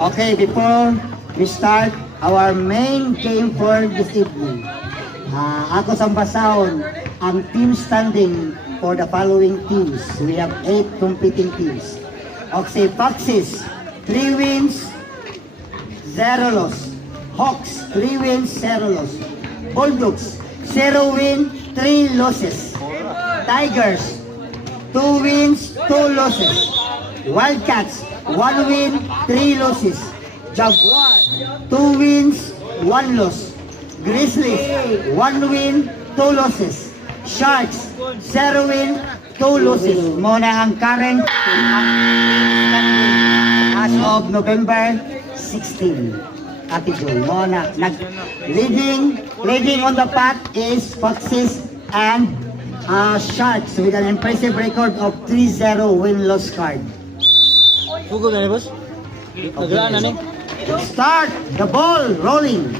Okay, before we start our main game for this evening, ako sa basahon ang team standing for the following teams. We have 8 competing teams. Okay, Foxes, 3 wins, 0 loss. Hawks, 3 wins, 0 loss. Bulldogs, 0 win, 3 losses. Tigers, 2 wins, 2 losses. Wildcats, 1 win, 3 losses. Jaguar, 2 wins, 1 loss. Grizzlies, 1 win, 2 losses. Sharks, 0 win, 2 losses. Muna ang current as of November 16. Ate June, muna. Leading on the path is Foxes and Sharks with an impressive record of 3-0 win-loss card. Google na ni boss? Naglaan na ni? Start the ball rolling.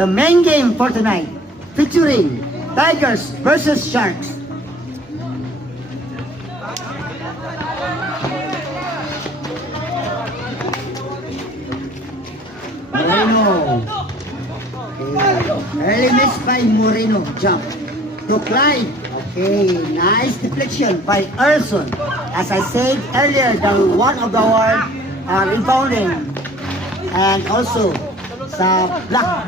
The main game for tonight, featuring Tigers versus Sharks. Moreno. Okay. Early miss by Moreno. Jump to Clyde. Okay, nice deflection by Erson. As I said earlier, the one of our rebounding and also sa block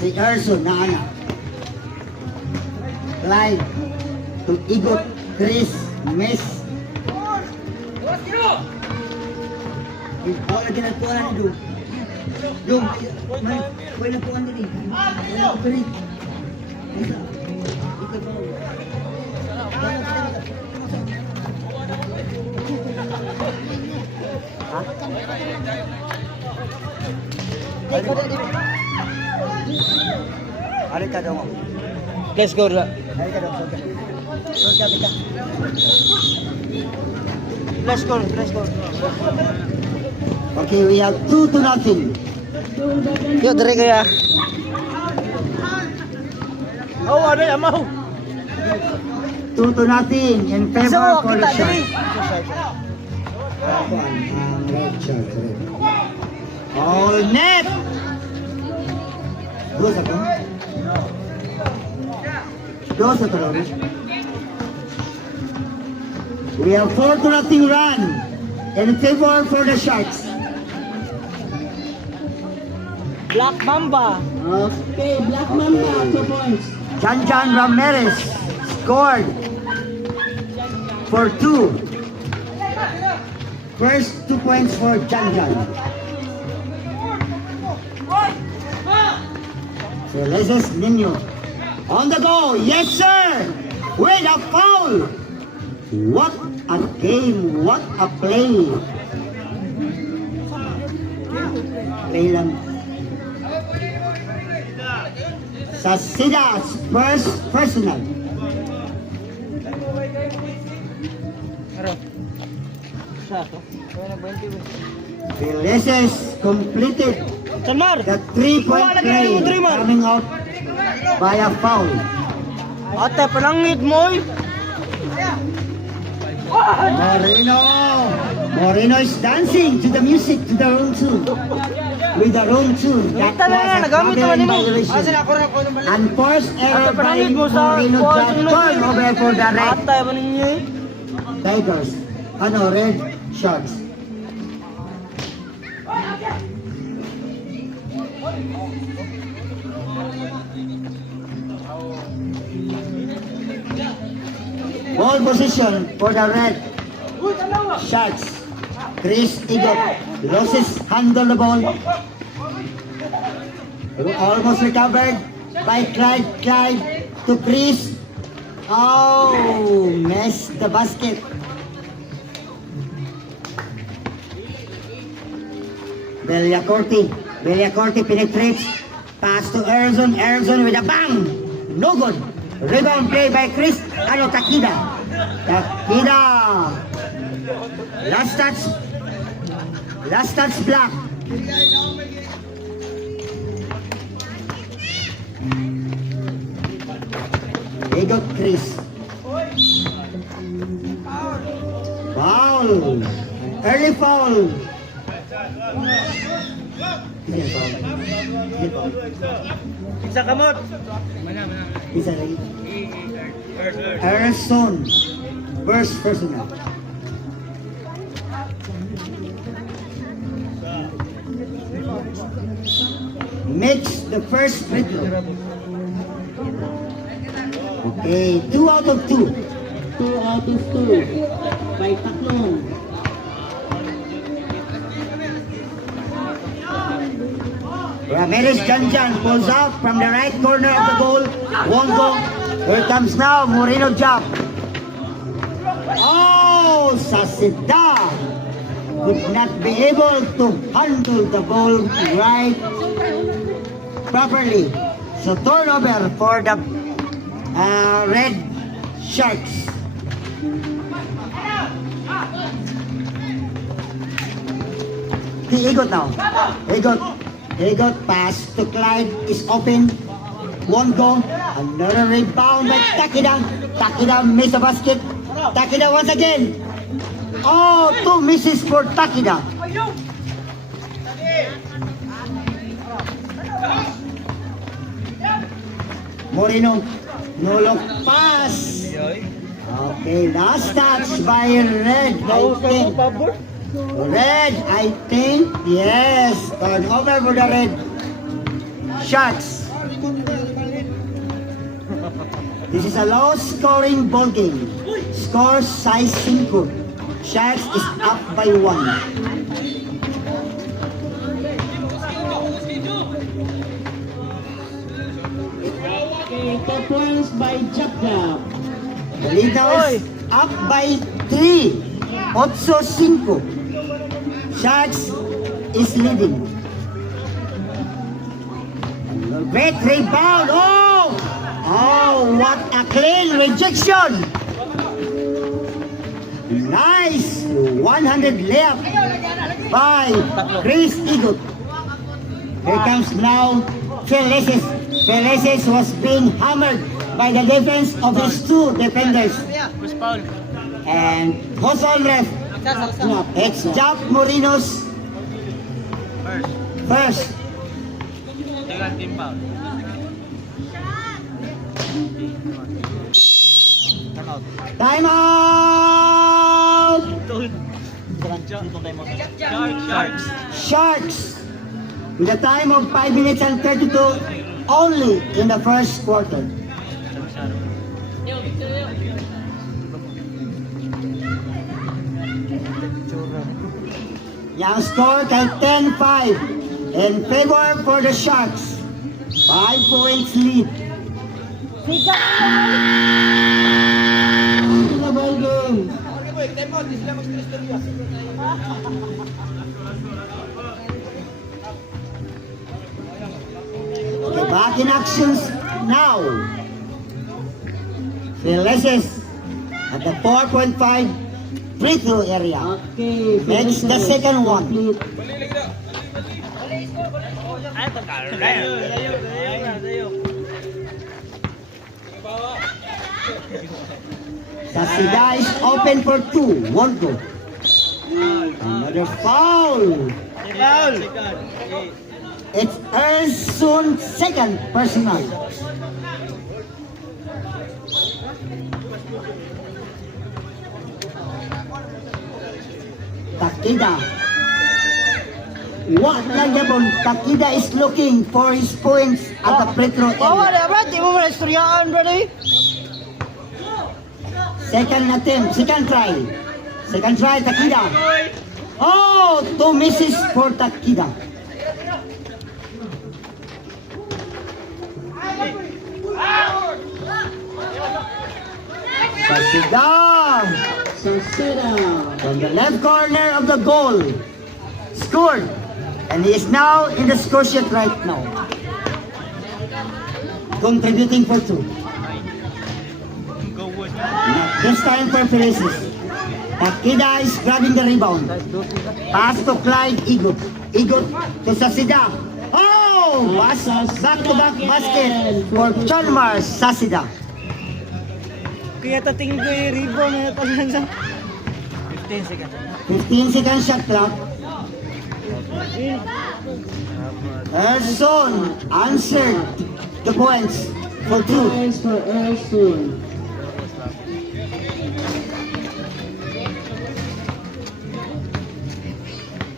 si Erson na anak. Clyde to Igot, Chris, miss. All lagi nagpuan ni Dum. Dum, may nagpuan din. Wala ko rin. Ikot mo. Hari ka daw. Let's go ra. Hari ka daw. Sorka kita. Let's go. Okay, we have 2-0. Yo dire kaya. Oh, ada amaw. 2-0 in favor So, for the kita diri. Sharks. All net. Dos ako. Dos ako lang. We have 4-0 run in favor for the Sharks. Black Mamba. Okay, Black Mamba, 2 points. Janjan Ramirez scored for 2. First 2 points for Janjan. So Leses Nino on the go. Yes, sir. With a foul. What a game. What a play. Play lang. Sasida Spurs personal. Leses completed Samar. the 3-point play coming out by a foul. Ate panangit mo. Moreno is dancing to the music, to the wrong tune. With the wrong tune. That Kita na was a nagamit naman flagrant nimo. violation. Unforced error Ate by panangit mo sa Moreno. Turn over for the red Ate man ninyo. Tigers. Red Sharks. Ball position for the red Sharks. Chris Igot loses handle the ball. Almost recovered by Clyde to Chris. Oh, missed the basket. Bellacorti penetrates. Pass to Erzon with a bang. No good. Rebound play by Chris. Takida. Last touch block. Igot Chris. Foul. Early foul Isa kamot. Isa lagi. Erson. First personal. Makes the first free throw. Okay, 2 out of 2. 2 out of 2. By Taklong. Ramirez Janjan pulls out from the right corner of the goal. Won't go. Here comes now Moreno jump. Oh, Sasida could not be able to handle the ball right properly. So turnover for the Red Sharks. The Igot now. Igot pass to Clyde is open. Won't go. Another rebound by Takida. Takida miss the basket. Takida once again. Oh, 2 misses for Takida. Moreno. No look pass. Okay, last touch by Red. I think. Red, I think. Yes. Turnover for the Red Sharks. This is a low-scoring ball game. Score size 5. Sharks is up by 1. Okay, 2 points by Jabjab. The lead now is up by 3. 8-5. Sharks is leading. Great rebound. Oh! Oh, what a clean rejection. Nice 100 layup by Chris Igot. Here comes now Felices. Felices was being hammered by the defense of his 2 defenders. And who's on ref? It's Jack Moreno's first. Time out! Sharks with a time of 5 minutes and 32 only in the first quarter. Yang score kay 10-5 in favor for the Sharks. 5 points lead. The ball game. Okay, back in actions now. Felices at the 4.5 free throw area. Okay. Makes the second one. Complete. Sasida is open for 2. Won't go. Another foul. It's Erson second personal. Takida. What lang yapon? Takida is looking for his points at the free throw area. Di mo wala istoryaan, brother. Second attempt, second try. Second try, Takida. Oh, 2 misses for Takida. Sasida Sasida. from the left corner of the goal. Scored. And he is now in the score sheet right now. Contributing for 2. This time for Felices. Takida is grabbing the rebound. Pass to Clyde Igot. Igot to Sasida. Oh! Back-to-back basket for Chalmers Sasida. Kaya tatingin ko yung rebound na natin sa 15 seconds. 15 second shot clock. Erson answered the points for 2. Points for Erson.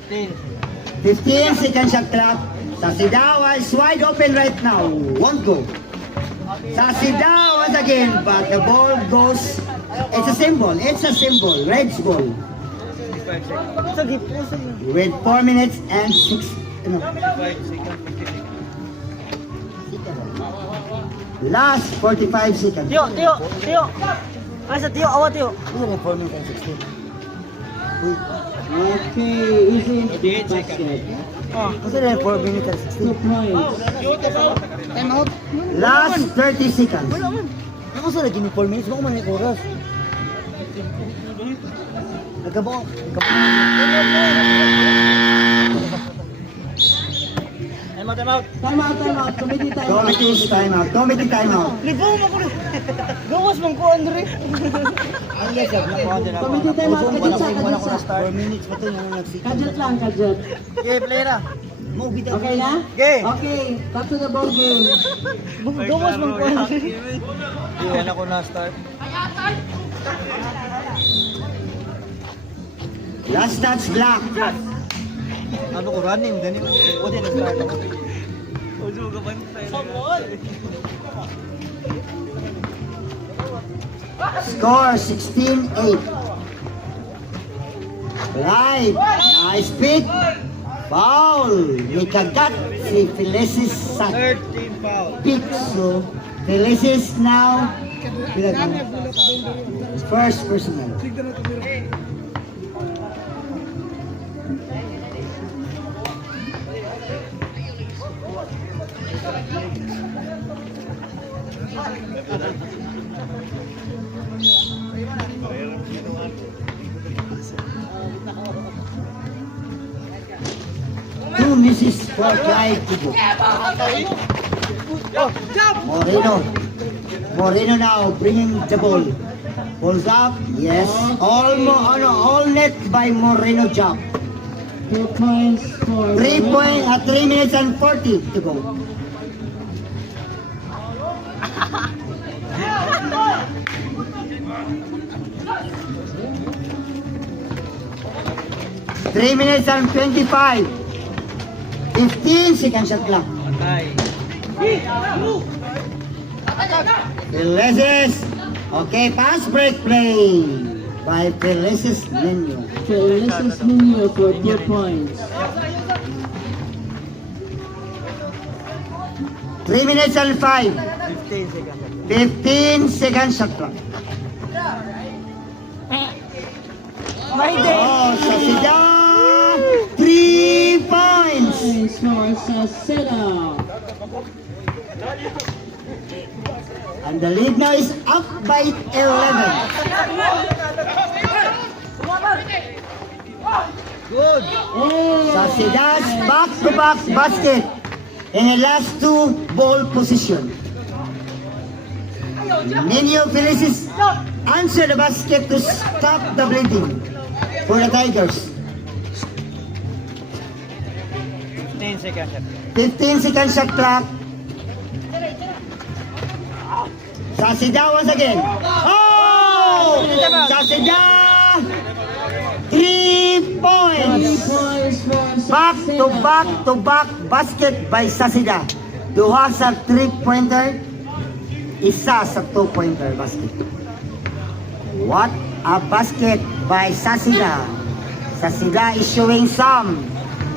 Ten. 15 second shot clock. Sasidaw is wide open right now. Won't go. Sasidaw once again, but the ball goes. It's a symbol. It's a symbol. Red's ball. 55 seconds. Sa deep. Sa deep. With 4 minutes and 6. No, 55 seconds. 50 seconds. last 45 seconds. Tiyo, Tiyo, Tiyo. Ay, sa Tiyo, awa Tiyo. Ano yung 4 minutes and 16? Okay, easy into the basket. Oh. Ano yung 4 minutes and 2 points. Time out. Last 30 seconds. Wala man. Ako sa lagi ni 4 minutes, baka man yung oras. Nagkabaw. Time out. Time out, time out. Committee time out. Committee's timeout. Committee timeout. Ligaw mo ko rin. Gawas mong ko, Andre. Ang yes, Committee time out. Kadyan sa, kadyan sa. 4 minutes pa ito yung nag-sit. Kadyan lang, kadyan. Okay, player ah. Okay na? Okay. Okay, back to the ball game. Gawas mong ko, Andre. Iwan ako na start. Last touch block. Ano ko, running. Ganun. O, din na start ako. Score 16-8. Right. Nice pick. Foul. May kagat si Felicis sa 13 foul. pick. So, Felicis now. First personal. Two misses for Clyde to go. Moreno now bringing the ball. Pulls up. Yes. All net by Moreno jump. 2 points for 3 point at 3 minutes and 40 to go. Three minutes and 25. 15 seconds shot clock. Ay. Felicis. Okay, pass break play by Felicis Nino. Felicis Nino for 2 points. 3 minutes and 5. 15 seconds. 15 seconds shot clock. Oh, Sasida! 3 points! Points for Saseda. And the lead now is up by 11. Good. Hey! Sasida's back-to-back basket in the last 2 ball position. Nino Felicis answer the basket to stop the bleeding for the Tigers. 15 seconds. 15 second shot clock. Sasida once again. Oh! Sasida! 3 points. 3 points for Back to Saseda. back to back basket by Sasida. Duha sa 3-pointer, isa sa 2-pointer basket. What a basket by Sasida. Sasida is showing some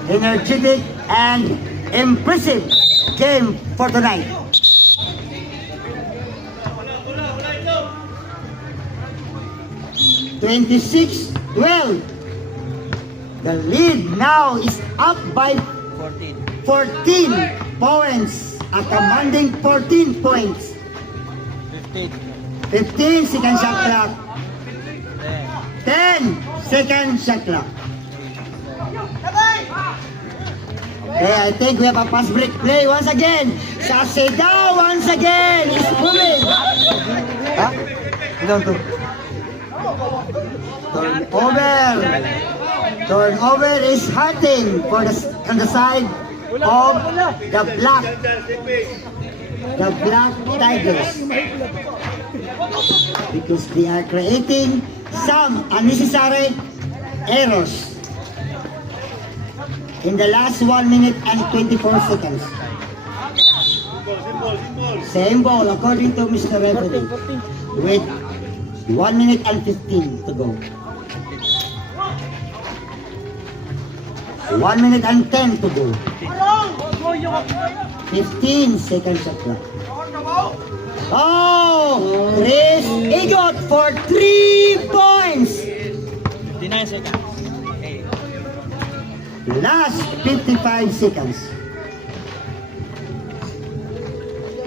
energetic and impressive game for tonight. (26-12). The lead now is up by 14. 14 points. A commanding 14 points. 15. 15 second shot clock. 10. 10 second shot clock. Okay, I think we have a pass break play once again. Saseda once again is moving. Huh? Turnover. Turnover is hurting for on the side of the Black Tigers. Because they are creating some unnecessary errors in the last 1 minute and 24 seconds. Same ball according to Mr. Referee with 1 minute and 15 to go. 1 minute and 10 to go. 15 seconds of clock. Oh! Chris Igot for 3 points! 59 seconds. Last 55 seconds.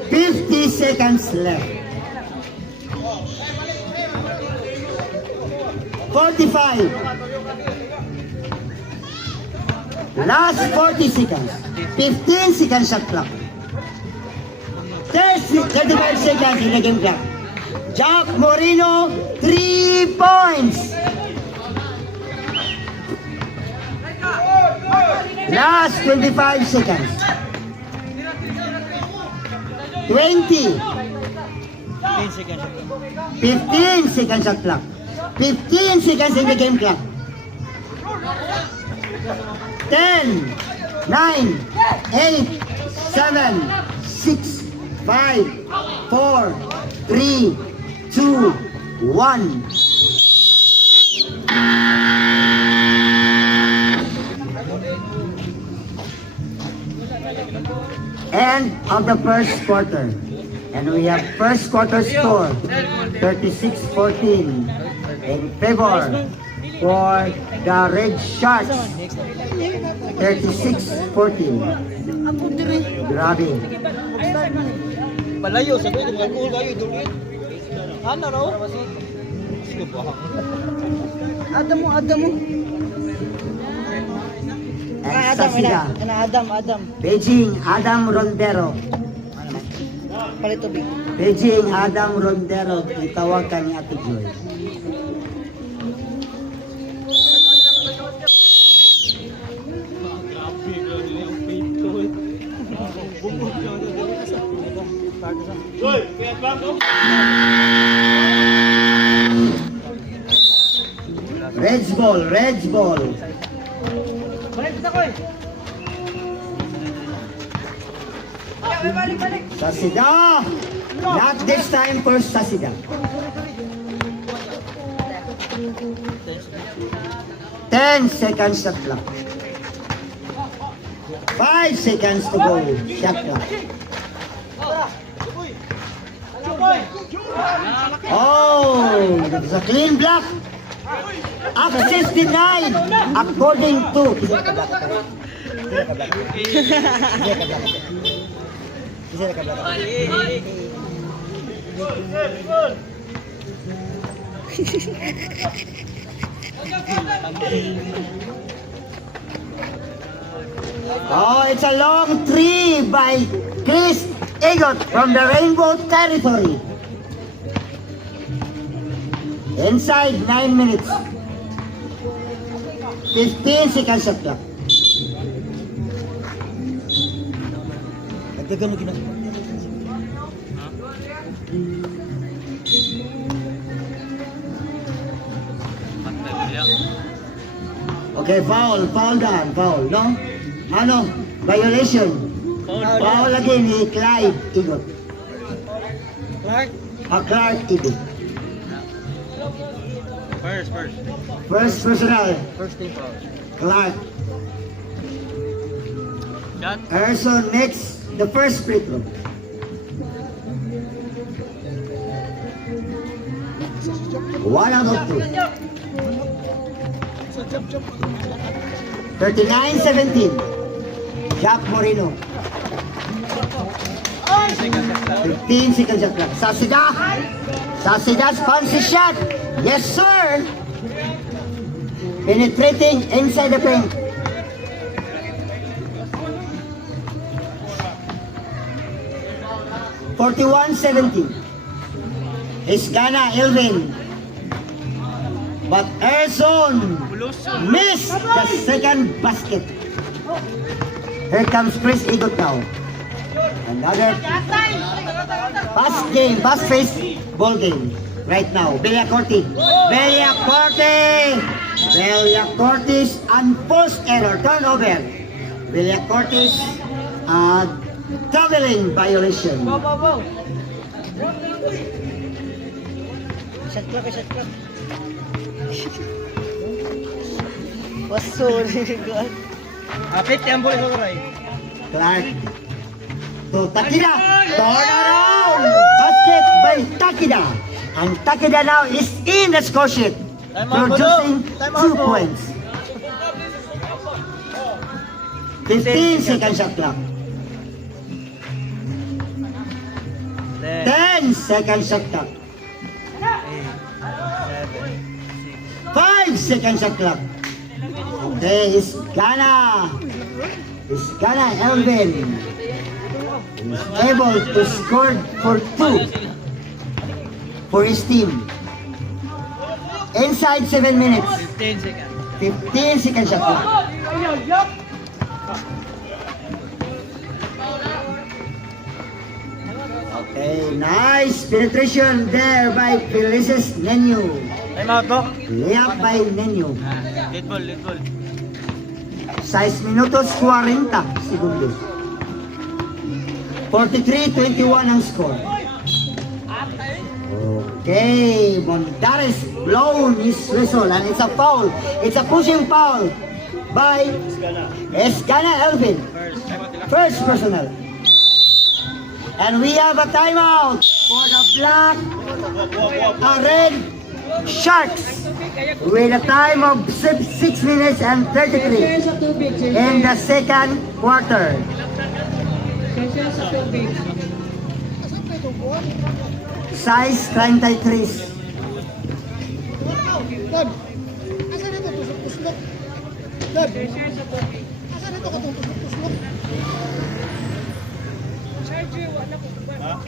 50 seconds left. 45. Last 40 seconds. 15 seconds shot clock. 35 seconds in the game clock. Jack Moreno, 3 points. Last 25 seconds. 20. 10 seconds. 15 seconds shot clock. 15 seconds in the game clock. 10, 9, 8, 7, 6, 5, 4, 3, 2, 1. End of the first quarter. And we have first quarter score 36-14 in favor for the Red Sharks. 36-14. Grabe. Palayo sa doon, kung kayo doon. Ano raw? Sige po. Adam mo. And Sasida. Adam. Beijing Adam Rondero. Palit tubig. Beijing Adam Rondero. Itawag ka ni Ate Joy. Reds ball. Sasida! Not this time for Sasida. 10 seconds shot clock. 5 seconds to go. Shot clock. Oh, it's a clean block. Access denied according to Oh, it's a long three by Chris Igot from the Rainbow Territory. Inside 9 minutes. 15 seconds shot clock. Okay, foul done, foul, no? Ano? Violation. Foul again ni Clyde Igot. Clark. Clark Igot. First personal. First team foul. Clark. Shot. Erson next, the first free throw. One out of two. 39-17. Jack Moreno. 15 seconds shot clock. Sasida's fancy shot. Yes, sir. Penetrating inside the paint. (41-17). Isgana Elvin. But Erson Miss the second basket. Here comes Chris Igot now. Another fast face ball game right now. Bellacorti. Bellacorti's unforced error, turnover. Bellacorti's traveling violation. Shot clock. Sorry, God. Apit yang boleh sorai. Clark to Takida. Turn around. Basket by Takida. And Takida now is in the score sheet. Producing 2 points. 15 seconds shot clock. 10 seconds shot clock. 5 seconds shot clock. Okay, it's Ghana Elvin is able to score for 2 for his team. Inside 7 minutes. 15 seconds. 15 seconds shot clock. Okay, nice penetration there by Felices Nenyo. Time out, Bok. Layup by Nenyo. Lead ball. 6 minutos 40 segundos. 43-21 ang score. Okay, Mondares blown his whistle and it's a foul. It's a pushing foul by Escana Elvin. First personal. And we have a timeout for the black red Sharks with a time of 6 minutes and 33 in the second quarter. Size 33. Huh?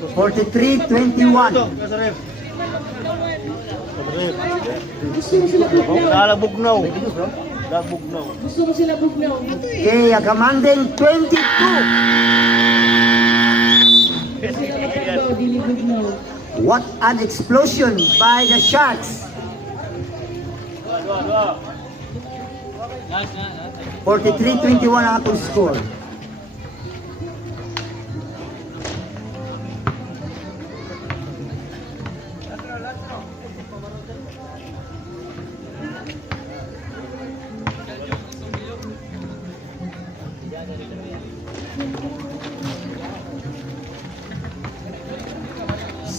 43-21. Nalabugnaw. Gusto mo sila bugnaw. Okay, a commanding 22. Sila matagbaw, dili bugnaw. What an explosion by the Sharks. 43-21 ang atong score.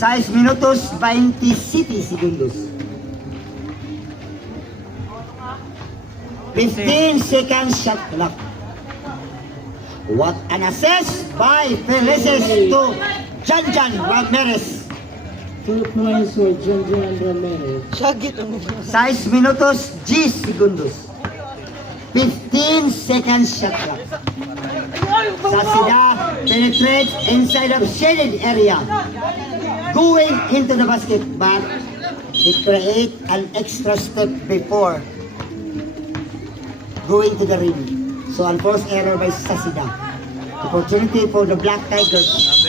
Size minutos 27 segundos. 15 seconds shot clock. What an assist by Felices to Janjan Ramirez. 2 points for John Ramirez. Syagit ang 6 minutos 10 segundos. 15 seconds shot clock. Sasida penetrates inside of shaded area, going into the basket, but it creates an extra step before going to the rim. So unforced error by Sasida. Opportunity for the Black Tigers.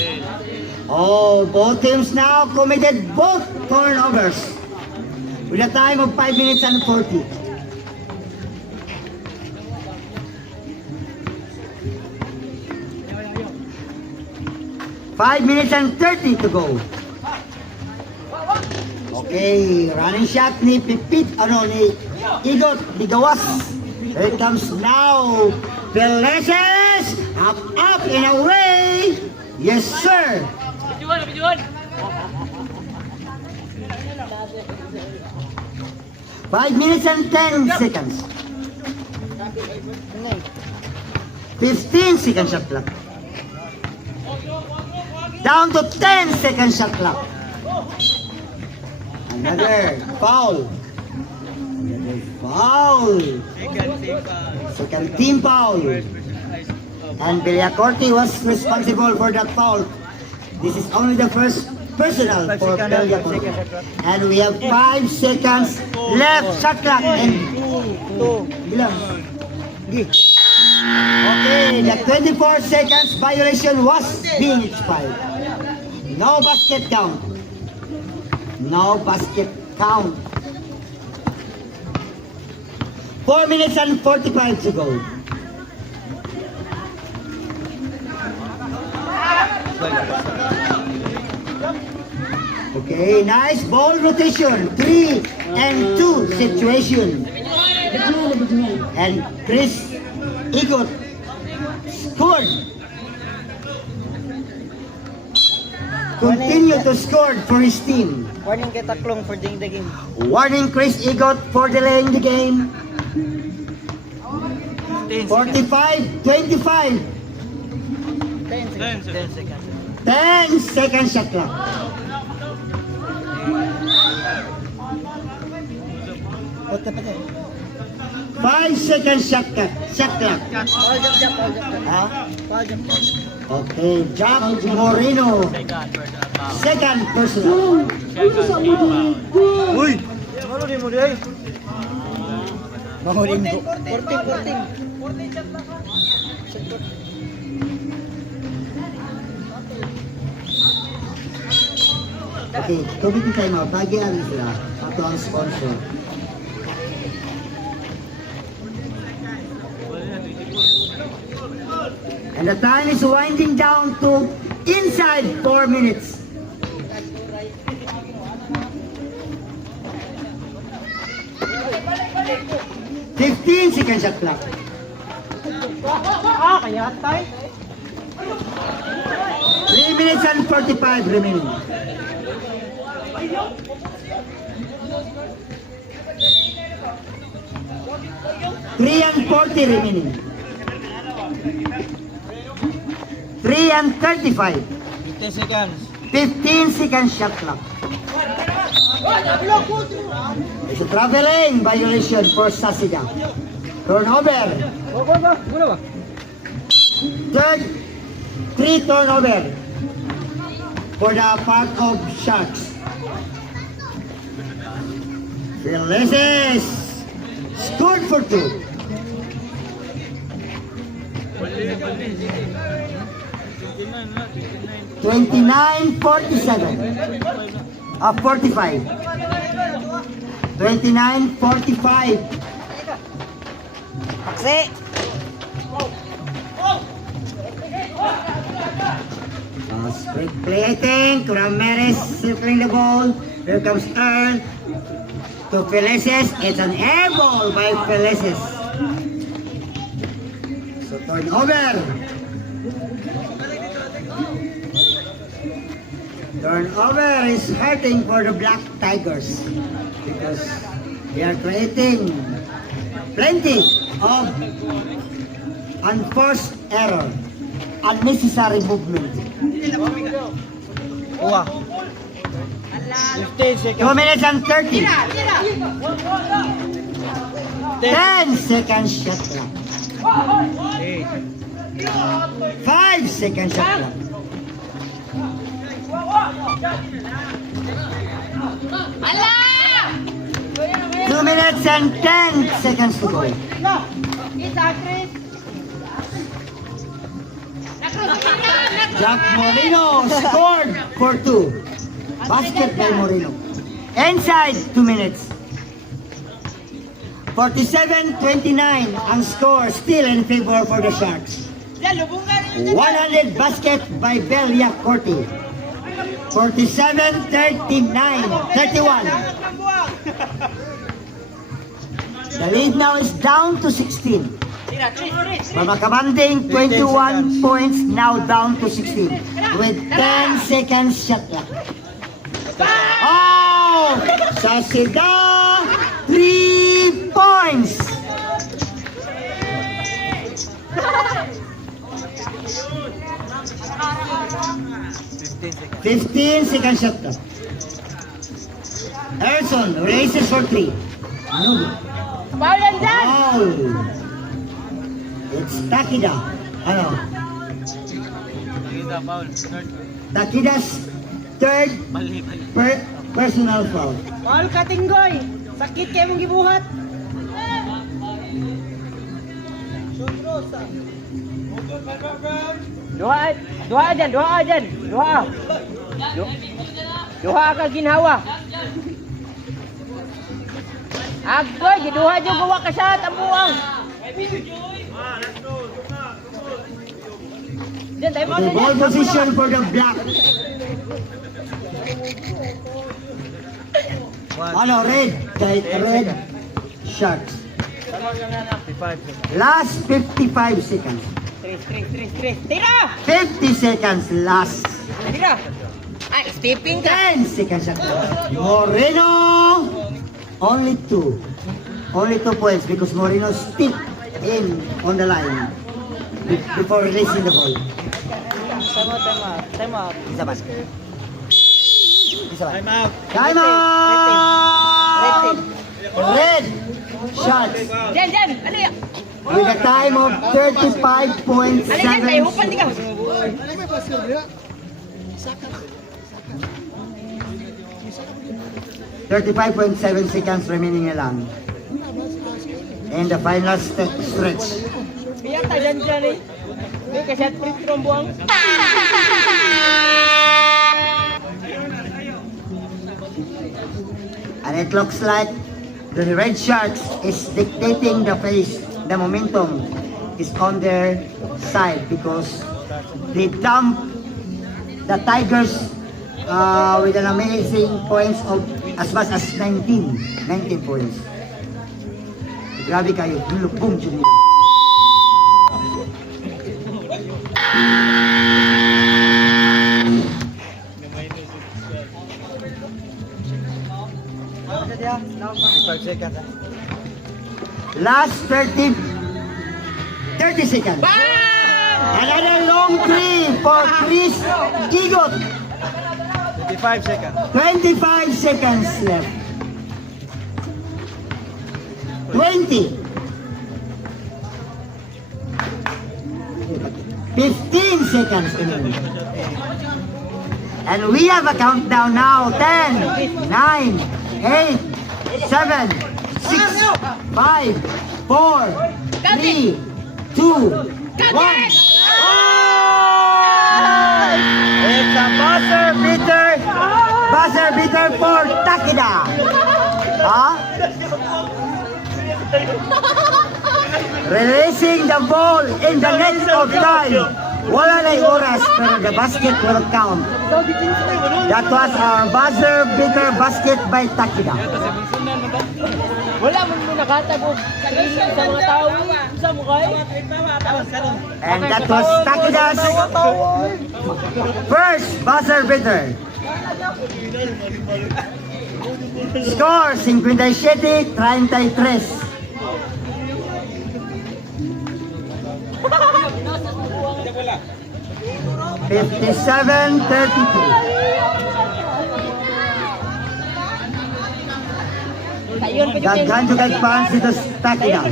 Oh, both teams now committed both turnovers with a time of 5 minutes and 40. Five minutes and 30 to go. Okay, running shot ni Pipit, ni Igot Bigawas. Here it comes now. Felices! Up and away! Yes, sir! 5 minutes and 10 seconds. 15 second shot clock. Down to 10 second shot clock. Another foul. Second team foul. And Bellacorti was responsible for that foul. This is only the first personal for 5 Belia seconds, Corte. 5 seconds. And we have 5 seconds left. Shot clock. And 2. bilang. Gi. Okay, the 24 seconds violation was being expired. No basket count. No basket count. 4 minutes and 45 to go. Okay, nice ball rotation. 3 and 2 situation. And Chris Igot scored. Continue to score for his team. Warning kay Taklong for the game. Warning Chris Igot for delaying the game. 10 45, 25, 10 seconds. 10 seconds shot clock. Ote pa tayo. 5 seconds shot clock. Shot clock. All jump. Ha? All jump. Okay, Jack Moreno. Second personal. Uy! Malo din mo di ay. Mahulin ko. 14. Okay, committee time out. Bagian sila. Ato ang sponsor. And the time is winding down to inside 4 minutes. Fifteen seconds shot clock. Kaya tayo. 3 minutes and 45 remaining. Three and 40 remaining. 3 and 35. 10 seconds. 15 seconds shot clock. It's a traveling violation for Sasiga. Turnover. Gula ba? Third, 3 turnover for the part of Sharks. Felices scored for 2. Twenty-nine, 47. 45. 29, 45. Paksi! Straight play, I think. Ramirez circling the ball. Here comes Earl. To Felices. It's an air ball by Felices. So turnover. Turnover is hurting for the Black Tigers because they are creating plenty of unforced error, unnecessary movement. Uwa. 15 seconds. 2 minutes and 30. 10 seconds shot clock. 5 seconds shot clock. 2 minutes and 10 seconds to go. Jack Moreno scored for 2. Basket by Moreno. Inside 2 minutes. 47-29 ang score, still in favor for the Sharks. 100 basket by Belia Corte. 31. The lead now is down to 16. Mamakabanding 21 points, now down to 16 with 10 seconds shot clock. Oh! Sasiga! 3 points! Fifteen seconds shot clock. Erson races for 3. No. Foul! It's Takida. Ano? Takida's third personal foul. Paul Katinggoy, sakit kayo mong gibuhat. Duha dyan. Duha ka ginhawa. Agoy, giduha dyan gawa ka sa tabuang. Dyan, tayo mo The ball position for the black. Ano, red. Kahit red Sharks. Last 55 seconds. Tres. Tira! 50 seconds last. Tira! Ay, stepping ka! 10 seconds shot clock. Moreno! Only 2. Only 2 points because Moreno stepped in on the line before releasing the ball. Time out. Isa ba? Time out. Time out! Red Sharks Dyan! Ano yan? with a time of 35.7 Ano yan? Tayo, hupan di ka! 35.7 seconds remaining na lang. And the final stretch. Biyak ta dyan eh. Hindi, kasi at free throw ang buwang. And it looks like the Red Sharks is dictating the pace. The momentum is on their side because they dump the Tigers with an amazing points of as much as 19 points. Grabe kayo, lubong dyan nila. Last 30 seconds. Another long three for Chris Gigot. 55 seconds. 25 seconds left. 20. 15 seconds remaining. And we have a countdown now. 10, 9, 8, 7, 6, 5, 4, 3, 2, 1. It's a buzzer beater for Takeda. Huh? Releasing the ball in the next of time. Wala na yung oras, pero the basket will count. That was our buzzer beater basket by Takeda. Wala mo nakatagog sa mga tao. Sa mukha And that was Takeda's first buzzer beater. Score 57-33. 57-32. Daghan juga fans dito sa Takeda.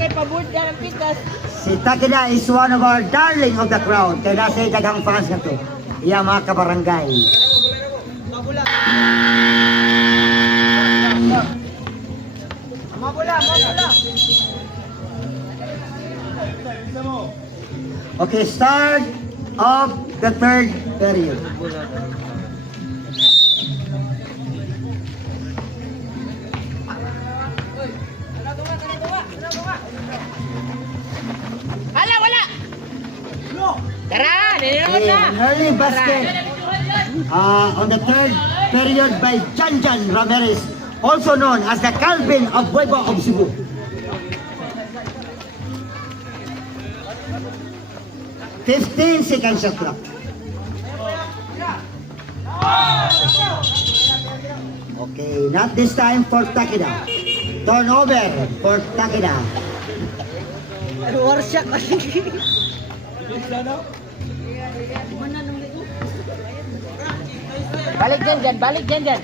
Si Takeda is one of our darling of the crowd. Kaya nasa daghang fans na to. Iya mga kabarangay. Okay, start of the third period. Wala! Tara! Nilunod na! An early basket on the third period by Janjan Ramirez, also known as the Calvin of Bueva of Cebu. Fifteen seconds shot clock. Okay, not this time for Takeda. Turnover for Takeda. Warsyak kasi. Balik dyan.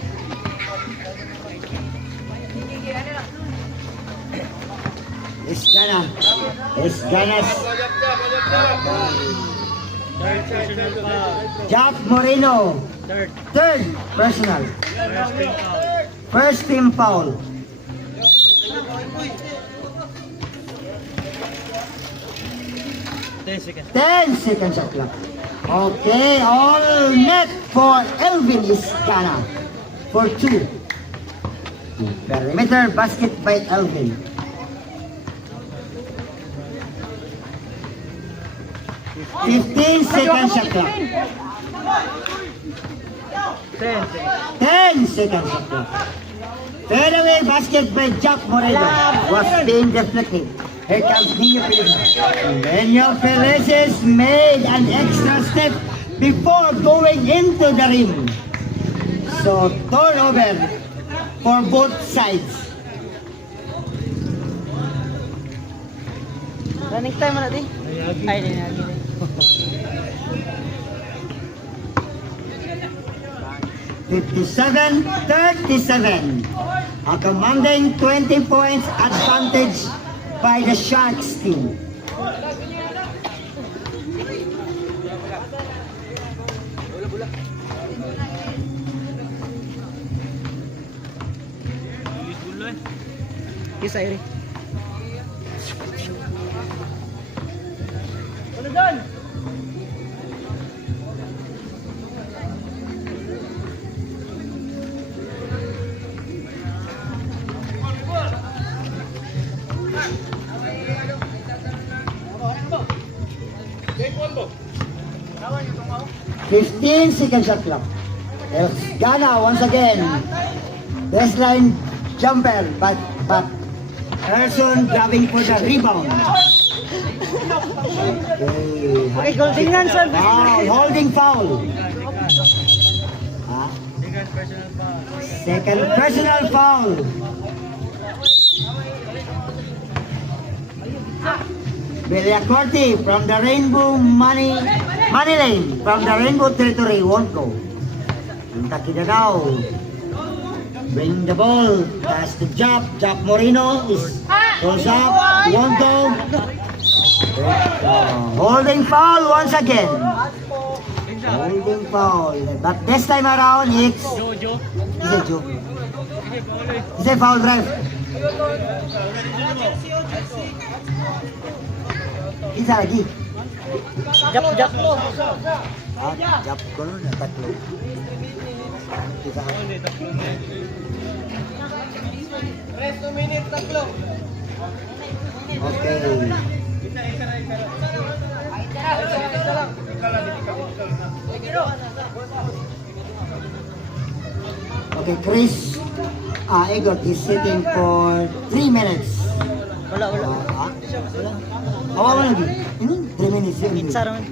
Esganas. Jack Moreno Third personal. First team foul. Seconds. 10 seconds shot clock. Okay, all net for Elvin Iscana for 2. Perimeter basket by Elvin. 15 seconds shot clock. 10 seconds shot clock. Fadeaway basket by Jack Moreno was being deflected. Here comes Nino Perez. Nino Perez made an extra step before going into the rim. So turnover for both sides. Running time na din. Ay, din na. 57-37. A commanding 20 points advantage by the Sharks team. Isa iri. Ano doon? Fifteen seconds shot clock. Ghana once again. Baseline jumper, but Erson grabbing for the rebound. Okay, holding hands on. Foul, holding foul. Ah, second personal foul. Villacorti from the Rainbow Money Lane from the Rainbow Territory won't go. Takinagaw. Bring the ball. Pass to Jap. Jap Moreno is goes up. Won't go. Holding foul once again. Holding foul. But this time around it's a joke. It's a foul drive. Isa lagi. Jap mo. Jap ko na tatlo. Isa. Okay. Okay, Chris Egot is sitting for 3 minutes. Wala. Awa lagi. Ini 3 minutes yun. Pizza ron.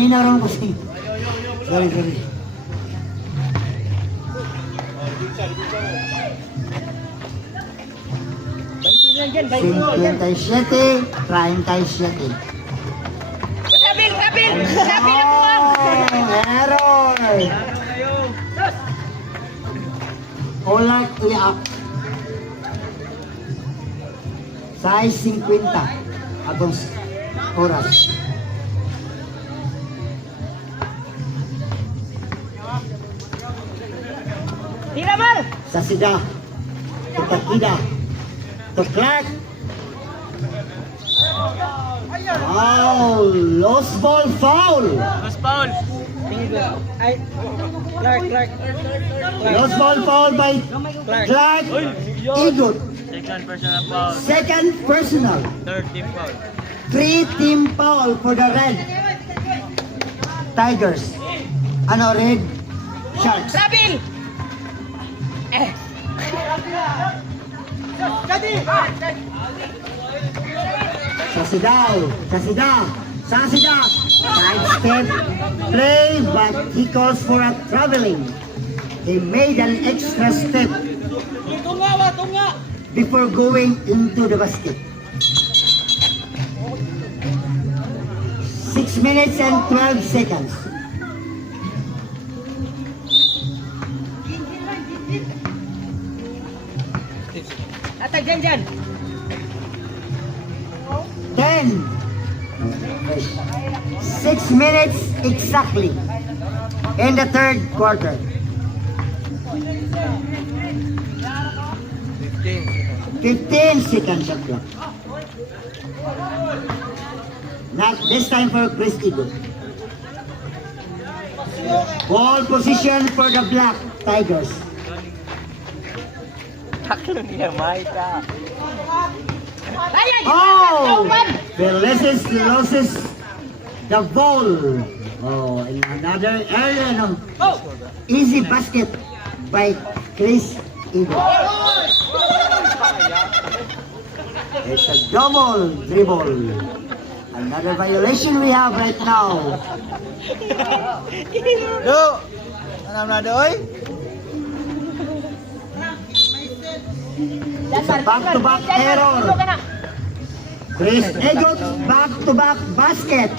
Inaron ko si. Sorry. Lang dyan, 57, 37. Tabil! Error! Ulat iyak. Size 50 atong oras. Tira mal! Sa sida. Tutakida. To Clark. Wow! Lost ball foul! Ay, Clark. Lost ball foul by Clark Egot. Second personal foul. Second personal. Third team foul. 3 team foul for the Red Tigers. Red Sharks. Tabil! Sasida. Side step play, but he calls for a traveling. He made an extra step before going into the basket. 6 minutes and 12 seconds. Atag dyan. 10, 6 minutes exactly in the third quarter. 15 seconds shot clock. Not this time for Chris Eagle. Ball position for the Black Tigers. Taklo niya, Maika. Oh! Felices loses the ball. Oh, in another area. No. Easy basket by Chris Eagle. It's a double dribble. Another violation we have right now. Do! Anam na doy? It's a back-to-back error. Chris Eagles back-to-back basket.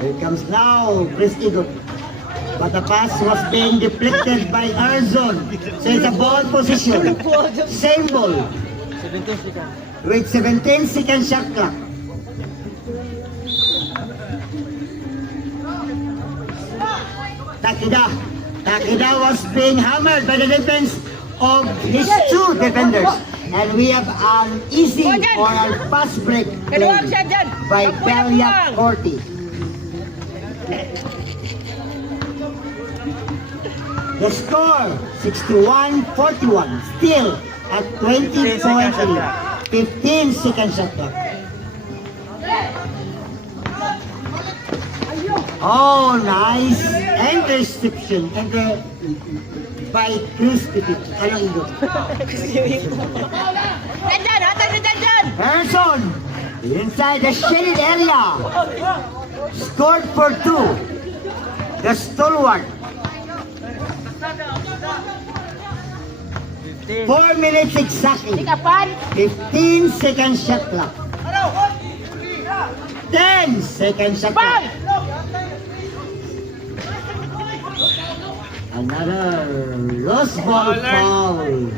Here comes now Chris Eagles. But the pass was being deflected by Arzon. So it's a ball position. Same ball. 17 seconds. With 17 second shot clock. Takida was being hammered by the defense of his two defenders. And we have an easy or a pass break Kaluwag siya dyan. by Kapuya Belia buwang. Corti. The score 61-41, still at 20 points lead. 15 seconds shot clock. Oh, nice interception by Chris Petit. Anong igo? Dyan, hatag na dyan. Harrison inside the shaded area. Scored for two. The stalwart. 4 minutes exactly. Kapan? 15 second shot clock. 10 second shot clock. Another lost ball foul.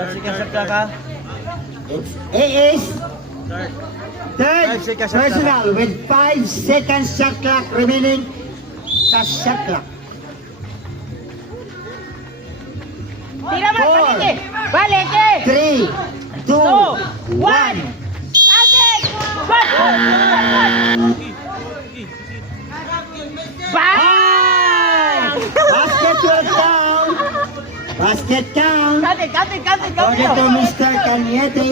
Sige sa ka. It's AA's third 5 seconds shot personal with 5 seconds shot clock remaining sa shot clock. Tira man, Four. balik eh. Balik eh. 3, 2, 1. Atin! Bang! Basket will count. Basket count. Katin! According to Mr. Cañete.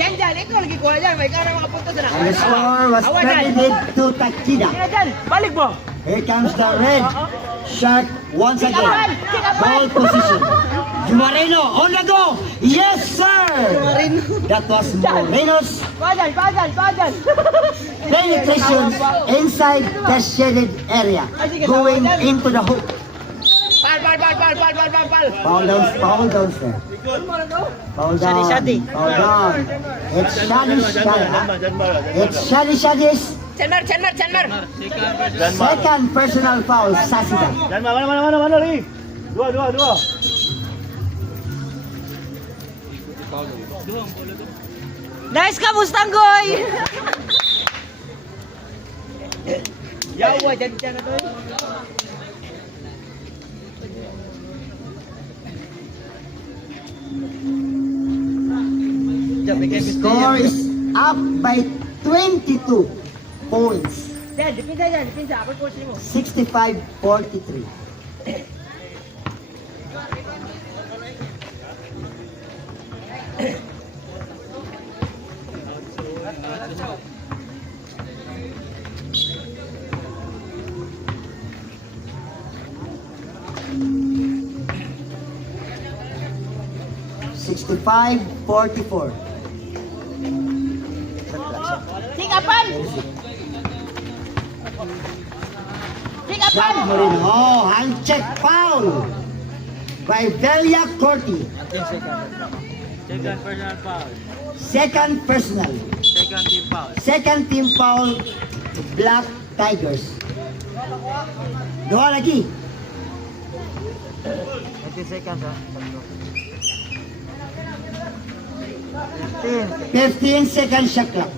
Dyan, ikaw lagi kuha dyan. May ikaw na mga punta sa And the score was credited to Takida. Tira dyan, balik mo. Here comes the red shirt once again. Ball position. Moreno on the go. Yes, sir. That was Moreno's Kuha dyan. penetration inside the shaded area, going into the hoop. Pal. Foul down, sir. Foul down. It's Shadi's Chanmar. second personal foul, Sasida. Dan mana ri? Dua. Nice ka, Mustanggoy! Yawa, dyan na to. The score is up by 22 points. Dyan, dipinsa. Ako coach mo. 65-43. Sixty-five, 44. Sikapan! Jack Moreno. Oh, hand check foul by Belia Corti. Second personal foul. Second personal. Second team foul. Second team foul, Black Tigers. Dua lagi. 20 seconds ha. 15 seconds shot clock.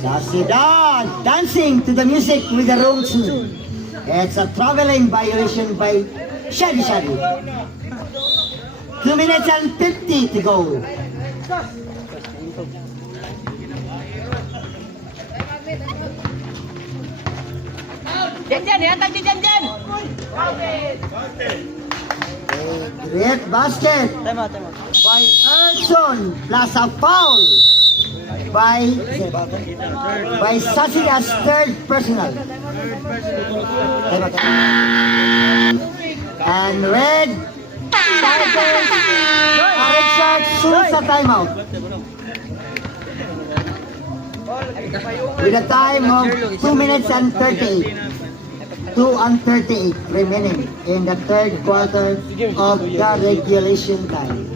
Sasida dancing to the music with the wrong tune. It's a traveling violation by Shadi Shadi. 2 minutes and 50 to go. Jan, hatag ni Jan. A great basket Time out. by Erson plus a foul by Sasida's third personal. And red Tigers Red Sharks soon sa timeout with a time of 2 minutes and 38. 2 and 38 remaining in the third quarter of the regulation time.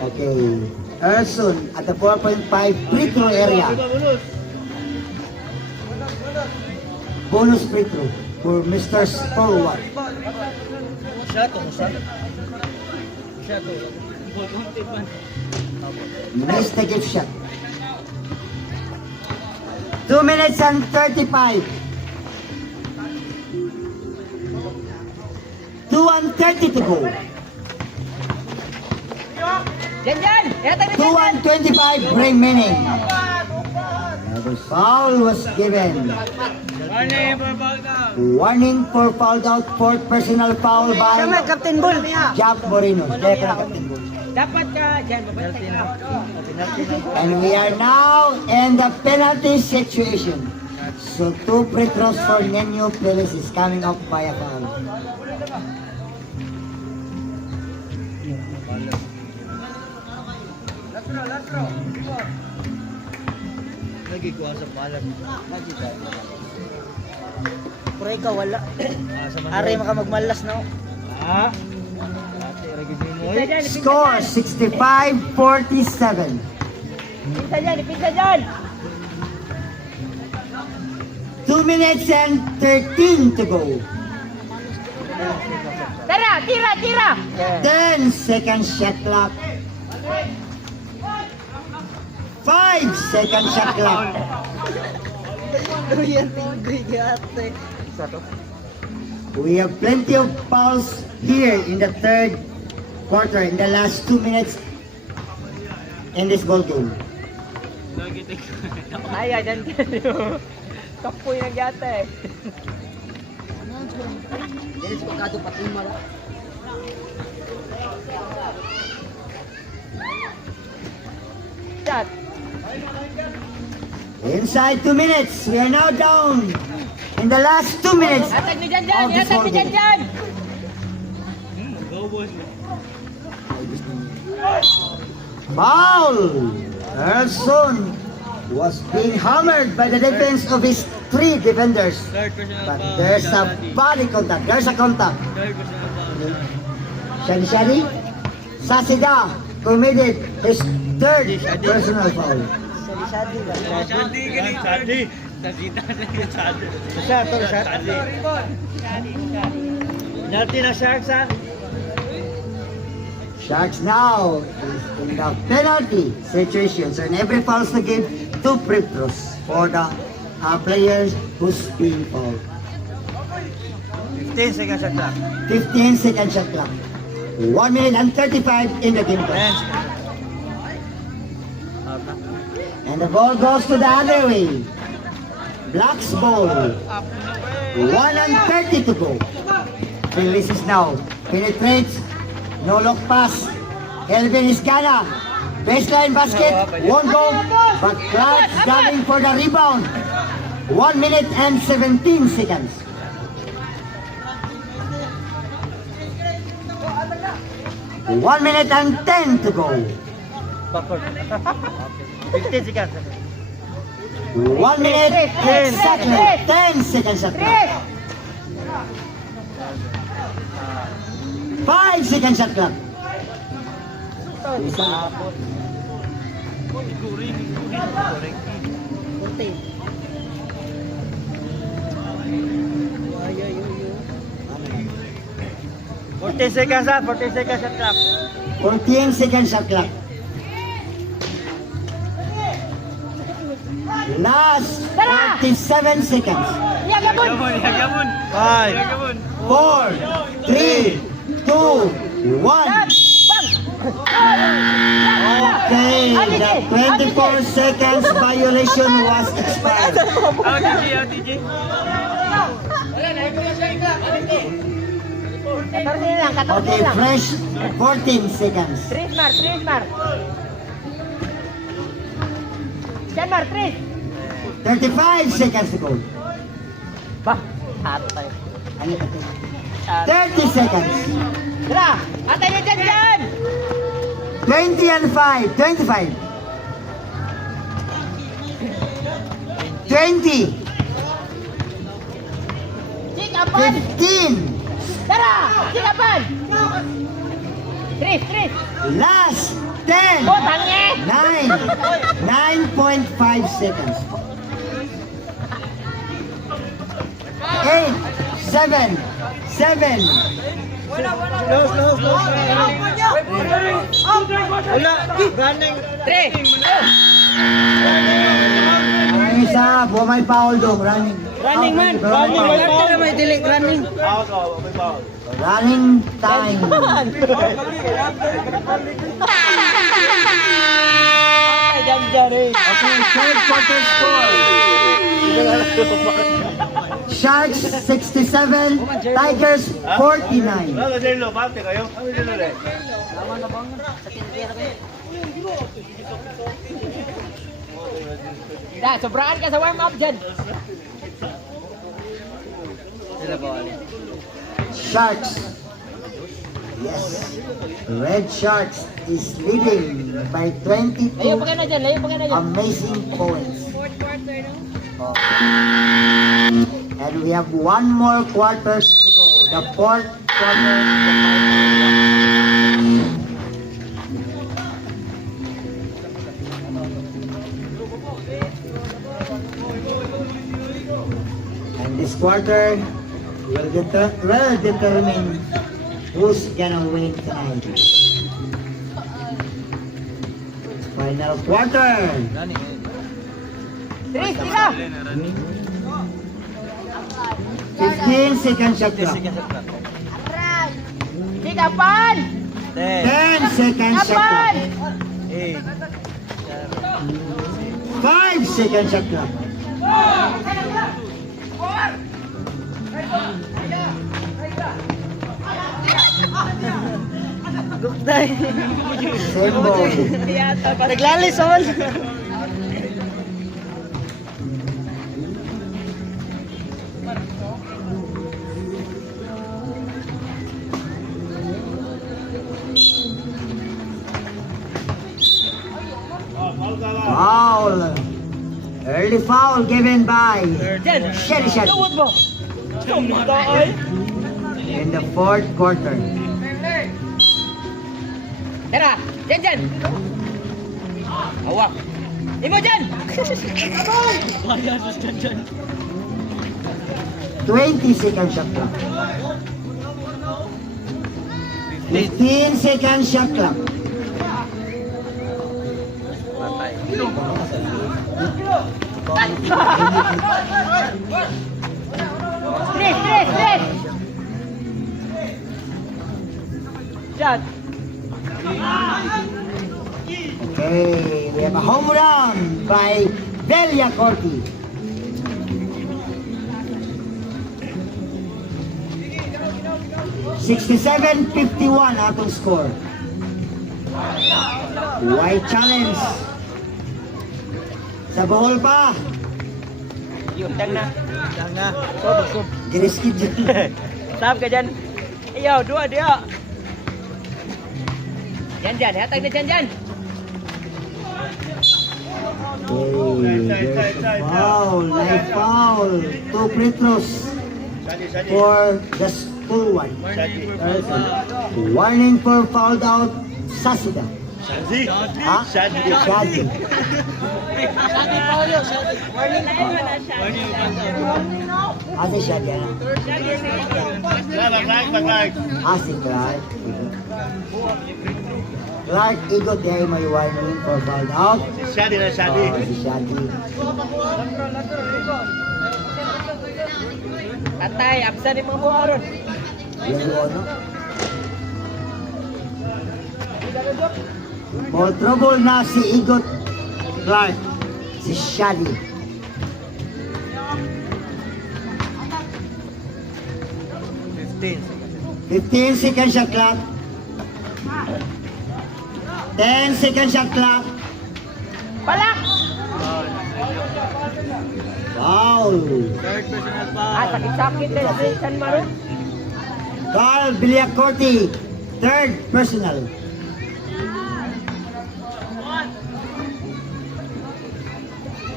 Okay, Erson at the 4.5 free throw area. Bonus free throw for Mr. Spurwat. Missed the gift shot. 2 minutes and 35. 2 and 30 to go. Jan, hatag ni 2 and 25 remaining. Another foul was given. Warning for fouled out, fourth personal foul by Captain Bull. Jack Moreno. Dapat ka, Jan, babalik ka. And we are now in the penalty situation. So 2 free throws for Nenyo Peles is coming up by a foul. Lagi kuha sa palam. Pura ikaw, wala. Sa Aray, maka magmalas na. Ah. Ate, ragi mo. Score 65-47. Ipinsa Jan. 2 minutes and 13 to go. Tira. 10 seconds shot clock. 5 seconds shot clock. We have plenty of fouls here in the third quarter, in the last 2 minutes in this ball game. Ay, Jan. Kapoy ng yata eh. Shot. Inside 2 minutes, we are now down in the last 2 minutes Hatag ni Jan. of this Hatag ball ni game. Jan. Foul! Erson was being hammered by the defense of his 3 defenders. But there's a body contact. There's a contact. Shadi Sasida committed his 3rd personal foul. Penalty na Sharks ha. Sharks now is in the penalty situation. So in every foul to give 2 free throws for the players who's being fouled. 15 seconds shot clock. 15 second shot clock. 1 minute and 35 in the game clock. And the ball goes to the other way. Blacks ball. 1 and 30 to go. Releases now. Penetrates. No look pass. Kelvin Iscana. Baseline basket. Won't go. But Clark grabbing for the rebound. 1 minute and 17 seconds. One minute and 10 to go. Backward. 15 seconds. 1 minute exactly. 10 seconds at 5 seconds shot clock. Isa. Kunti. 14 seconds ha, 14 seconds shot clock. 14 seconds shot clock. Last 37 seconds. Yagabon! Yagabon. 5, 4, 3, 2, 1. Okay, the 24 seconds violation was expired. TG. 14 lang, 14 Okay, lang. fresh 14 seconds. 3 Mar, 3 Mar. Diyan Mar, 3. 35 seconds to go. Bah, hato tayo. Ano ito? 30 seconds. Tara, atay niyo dyan! 20 and 5. 25. 20. Sikapan! 15. Tara, sikapan! 3, 3. Last 10. Botang eh! 9.5 seconds. 8, 7, 7. Close. Wala, running. 3. Ang isa, may foul dong, running. Running man! Running, Running! After may delete running. running time. Ay, dyan eh. Okay, third quarter score. Sharks 67, Tigers 49. Da, sobraan ka sa warm-up dyan. Sharks. Yes. Red Sharks is leading by 22 Layo pa ka na dyan, layo pa ka na dyan. amazing points. And we have one more quarters to go. The fourth quarter. And this quarter will determine who's gonna win tonight. Final quarter. 3, tira! 15 seconds shot clock. Sikapan! 10 seconds shot Kapan! clock. 5 seconds shot clock. Same ball. Naglalis on! Foul. Early foul given by Sherry Sherry Tawad ba? Ay! in the fourth quarter. Tara, dyan! Awak! Imo dyan! 20 seconds shot clock. 15 seconds shot clock. Tres! Shot! Okay, we have a home run by Velia Corti. $67-51 atong score. White challenge. Sa bohol pa. Yun, dang na. Sob. Giriskid dyan. Sab ka dyan. Ayaw, dua dia. Dyan. Hatag na dyan. Hey, there's a foul. Live foul. Two free throws. for the full one. Warning for fouled out Sasida. Ha? Shadi. Ate Shadi. Si Clark. Clark, igot day may warning for fouled out. Shadi na Shadi. Si Shadi. Atay, absa ni mga buha ron. Yellow, no? Ball trouble na si Igot Clark. Si Shadi. 15 seconds shot clock. 10 seconds shot clock. Palak! Foul. Sakit-sakit din si San Maro. Carl Villacorti, third personal.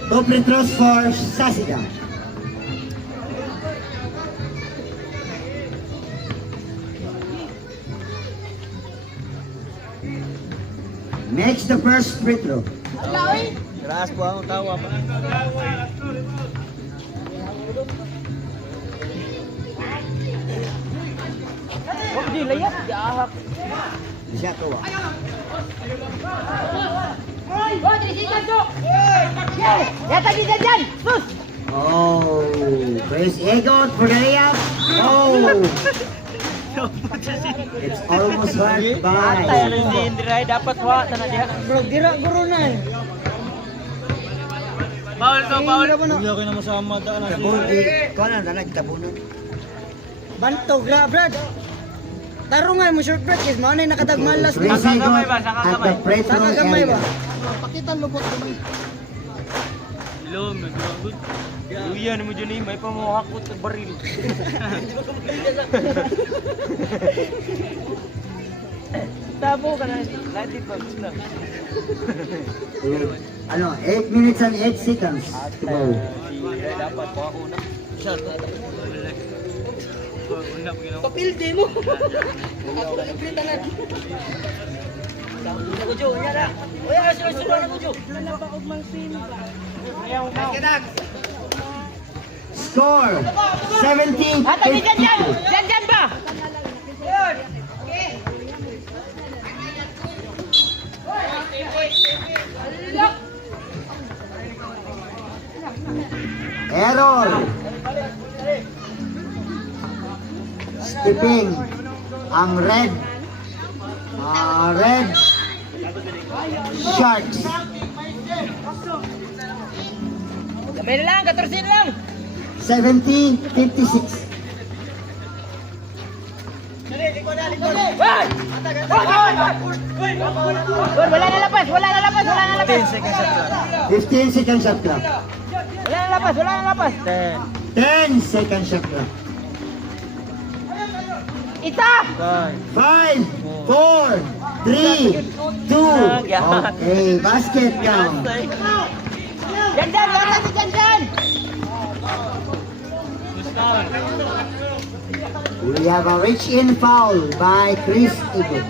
Two free throws for Sasida. Makes the first free throw. Keras po ang tawa pa. Huwag di layat, di ahak. Siya tuwa. Oh, trisikan dok! Yata di dyan! Sus! Oh, Chris Egot for the layup. Oh, it's almost hurt Atay, by. ano si Indray, dapat wa, tanah dia. Bro, dira, guru na eh. Bawal. Hindi ako na masama daan na Tabon, ikaw na nalang tabunan. Banto, Brad. Tarungan mo short break is mo na nakadagmalas. Chris Egot at the free throw Sakagamay ba? area. Pakita lubot mo. Hello, good. Uyan mo dyan eh, may pamuhakot sa baril. Tabo ka na, lati pa. Ano, 8 minutes and 8 seconds to go. Dapat po ako na. Shot. Una po ginawa. Papilde mo. Ako na ibritanan. Ako Jo, yara. Uy, sunod ako Jo. Napakog mang sim. Ayaw na. Score 17-52. Dyan ba? Error. Skipping ang red Sharks. Kamay na lang, 14 lang. 70-56. Wala na lapas. 15 second shot clock. Wala na lapas. 10 second shot clock. Isa! 5, 4, 3, 2. Okay, basket count. Dyan, wala si dyan. We have a reach-in foul by Chris Igot.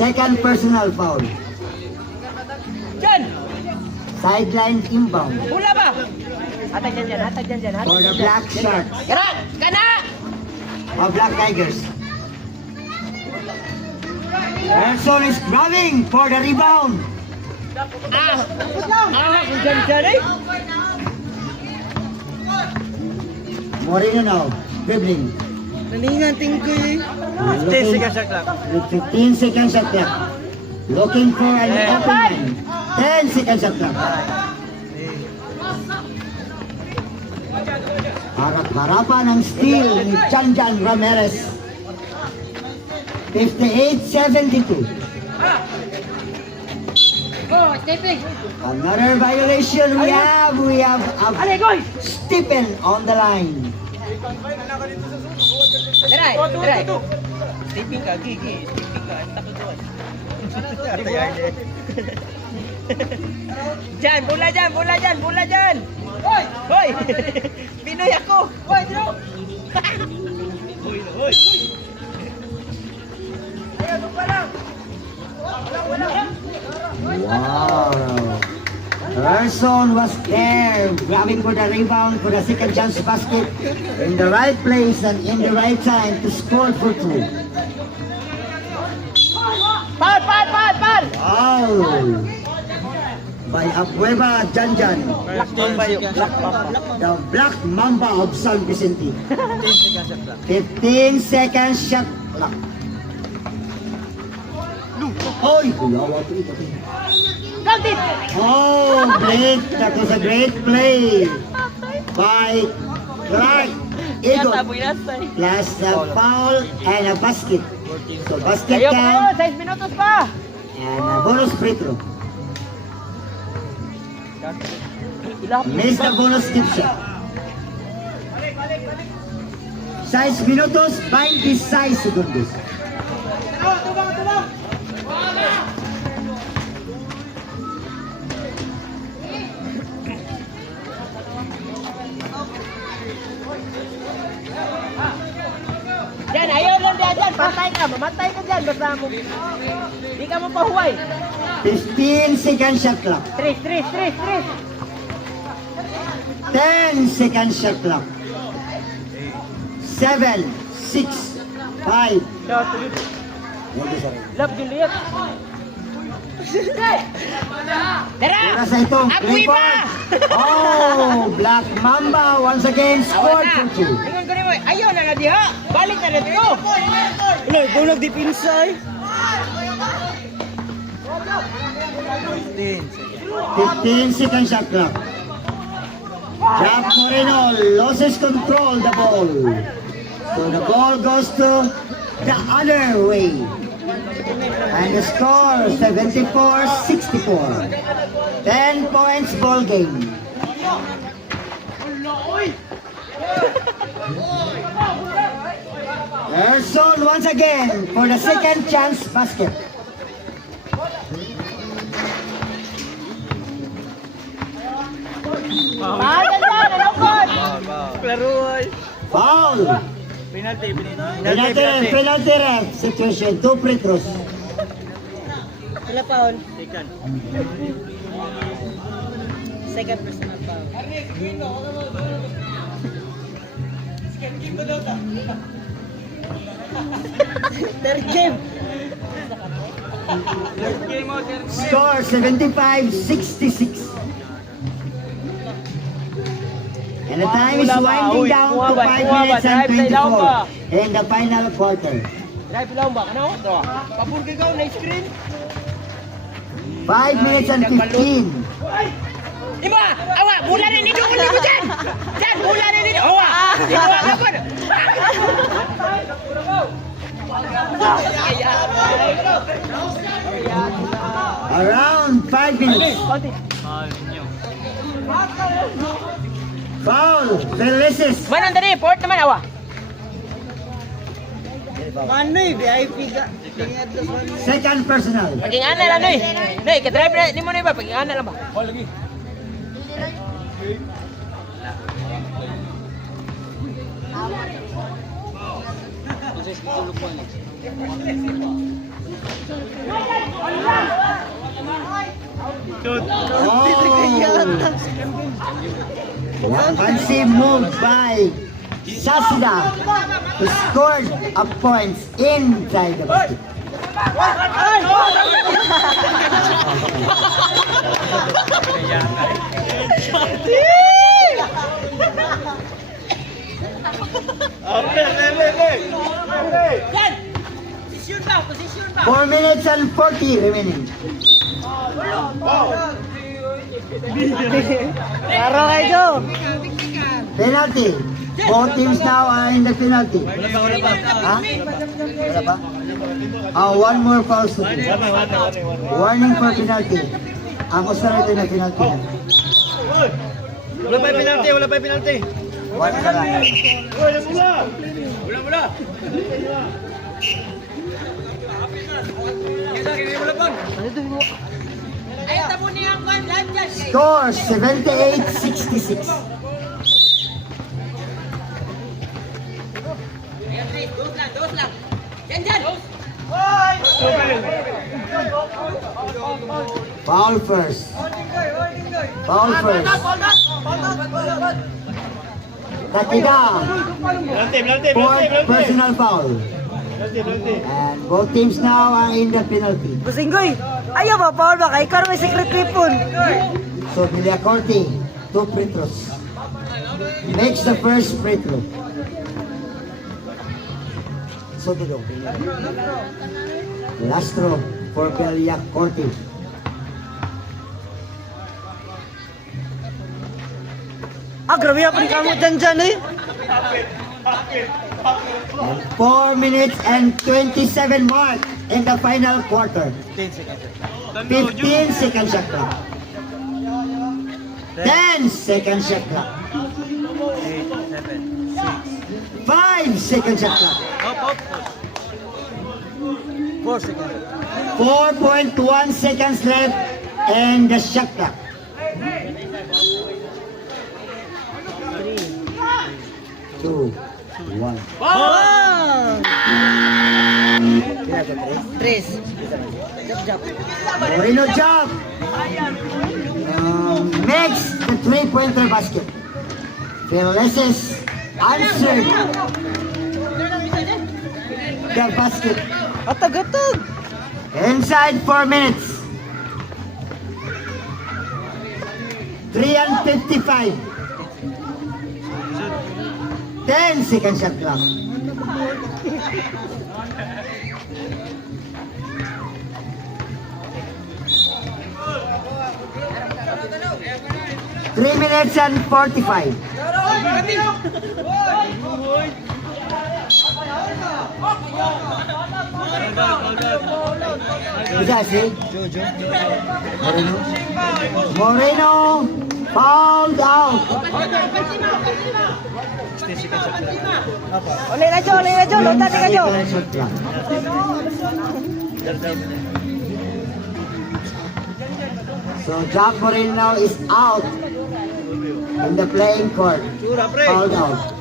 Second personal foul. Dyan! Sideline inbound Hula ba? Hatag dyan. for the Black Sharks Kana! or Black Tigers. Nelson is grabbing for the rebound. Dyan eh. Moreno now, dribbling. Nalingan tingkoy. 15 seconds shot clock. With 15 seconds shot clock. Looking for an opening. 10 seconds shot clock. Harap-harapan ang steal ni Chanjan Ramirez. 58-72. Oh, taping. Another violation we have a Stephen on the line. Teray. Taping ka, gigi. Taping ka, takot doon. Dyan, bola dyan, bola dyan, bola dyan. Hoy! Hoy! Pinoy ako. Hoy, Drew! Wow! Person was there, grabbing for the rebound for the second chance basket in the right place and in the right time to score for two. Par! Wow! By Abueva Janjan, Black Mamba yun. Black Mamba. the Black Mamba of San Vicente. 15 seconds shot clock. Oy! Kuyawa to ito. Count it! Oh, great! That was a great play by Clark Eagle. Inasay. Plus a foul and a basket. So basket Ayaw count ko, 6 minutos pa. and a bonus free throw. Miss the bonus tip shot. 6 minutos, 26 segundos. Yan, ayaw lang dyan. Patay ka, mamatay ka dyan. Basta mo. Di ka mapahuway. 15 second shot clock. 3. 10 second shot clock. 7, 6, 5. Love Juliet. Tara! Para sa itong rebound. Oh, Black Mamba once again scored for two. Ingon ko rin mo, ayaw na na diha. Balik na rin ko. Ulo, ikaw nagdipinsa eh. 15 second shot clock. Jack Moreno loses control the ball. So the ball goes to the other way. And the score 74-64. 10 points ball game. Erson once again for the second chance basket. Bahagan dyan, alokon. Klaruoy. Foul. Penalty. Penalty ref situation. 2 free throws. Wala paul. Second personal foul. Third game. Score 75-66. And the time is winding down to 5 minutes and 24 in the final quarter. Drive lang ba? Ano? Ito. Kapur ka ikaw na screen. 5 minutes and 15. Iba! Awa! Bula na nito ko nito dyan! Dyan! Bula na nito! Awa! Dito ka kapon! Around 5 minutes. Foul. Felices. Manon tadi, port naman awa. Ano eh, VIP ka. Second personal. Paging ana lang noy. Noy, ka-drive na ni mo na ba? Paging ana lang ba? Fancy move by Sasida, who scored a points inside the basket. Posisyon ba? Posisyon ba? 4 minutes and 40 remaining. Klaro kayo. Penalty. Both teams now are in the penalty. Ha? Wala pa? One more foul to do. Warning for penalty. Ako sa ito na penalty na. Wala pa yung penalty. One ka lang. Ayaw tabo niya ang kwan, lahat dyan. Score 78-66. Ayan, Chris, dos lang. Dyan. Foul first. Foul first. Katiga. Fourth personal foul. And both teams now are in the penalty. Businggoy, ayaw ba, Paul ba? Kay Ikaw may secret weapon. So Villacorte, 2 free throws. Makes the first free throw. So dito. Last throw for Villacorte. Grabe yung pagkamo dyan eh. And 4 minutes and 27 mark in the final quarter. 15 second shot clock. 10 second shot clock. 5 second shot clock. 4.1 seconds left and the shot clock. 2, 1. Wow! Tres. Jab. Moreno jump. Makes the 3-pointer basket. Felices answered the basket. Atag-atag. Inside 4 minutes. 3 and 55. 10 second shot clock. Three minutes and 45. Bisa sih? Moreno fouled out. Oleh na Jo. Lutan ka Jo. Shot clock. So Jack Moreno is out in the playing court. Fouled out.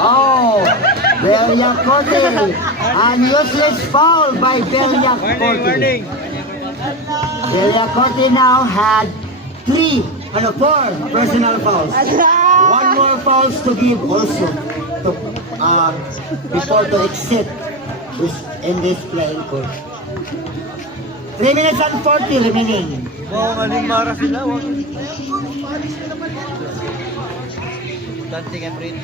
Oh, Villacorte, an useless foul by Villacorte. Villacorte now had 4 personal fouls. One more fouls to give also to, before to exit in this playing court. 3 minutes and 40 remaining. Mara sila. Danting and Rin.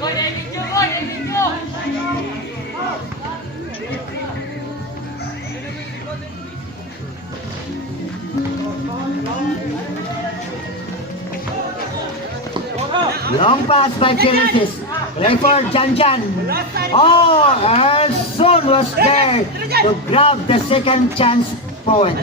Long pass by Felices. Play for Janjan. Oh, Erson was there to grab the second chance point.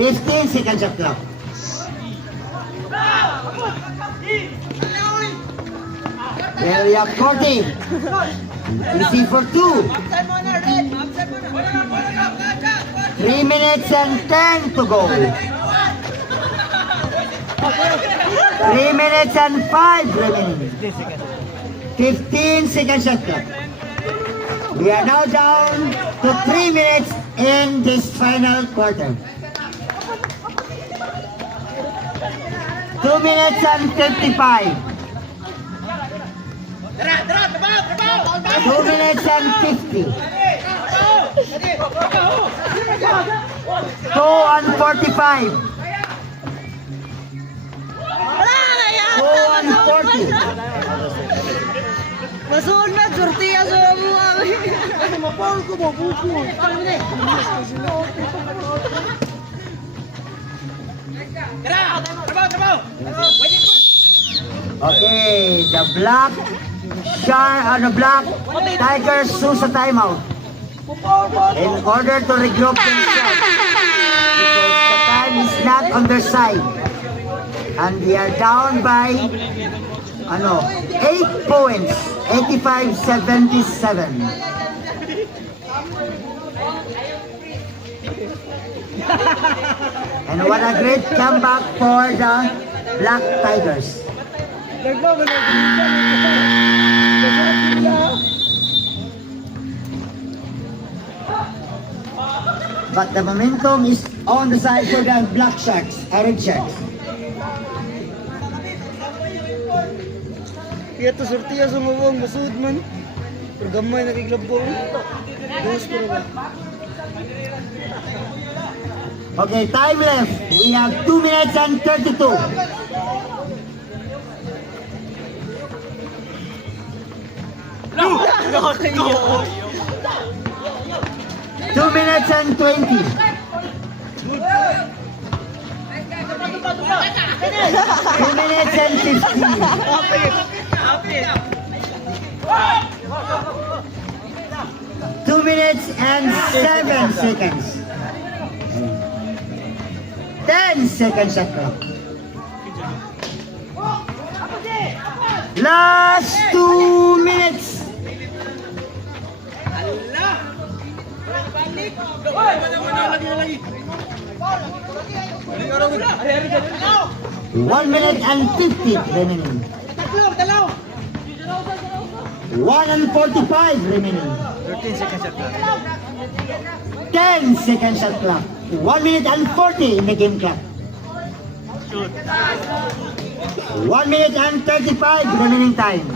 15 seconds of clock. Villacorte. Easy for 2. 3 minutes and 10 to go. 3 minutes and 5 remaining. 15 seconds shot clock. We are now down to 3 minutes in this final quarter. 2 minutes and 55. 2 minutes and 50. 2 and 45. 2 and 40. Masuon na, sortiya sa mga. Okay, the Black Tigers choose a timeout in order to regroup themselves because the time is not on their side. And they are down by 8 points, 85-77. And what a great comeback for the Black Tigers. But the momentum is on the side for the Black Sharks, Red Sharks. Kaya to sortiya sa mawang masud man. Pero gamay nakiglabo. Dos ko rin. Okay, time left. We have 2 minutes and 32. Nakakayo. 2 minutes and 20. 2 minutes and 15. 2 minutes and 7 seconds. 10 seconds shot clock. Last 2 minutes. One minute and 50 remaining. 1 and 45 remaining. 13 seconds shot clock. 10 seconds shot clock. 1 minute and 40 in the game clock. 1 minute and 35 remaining time.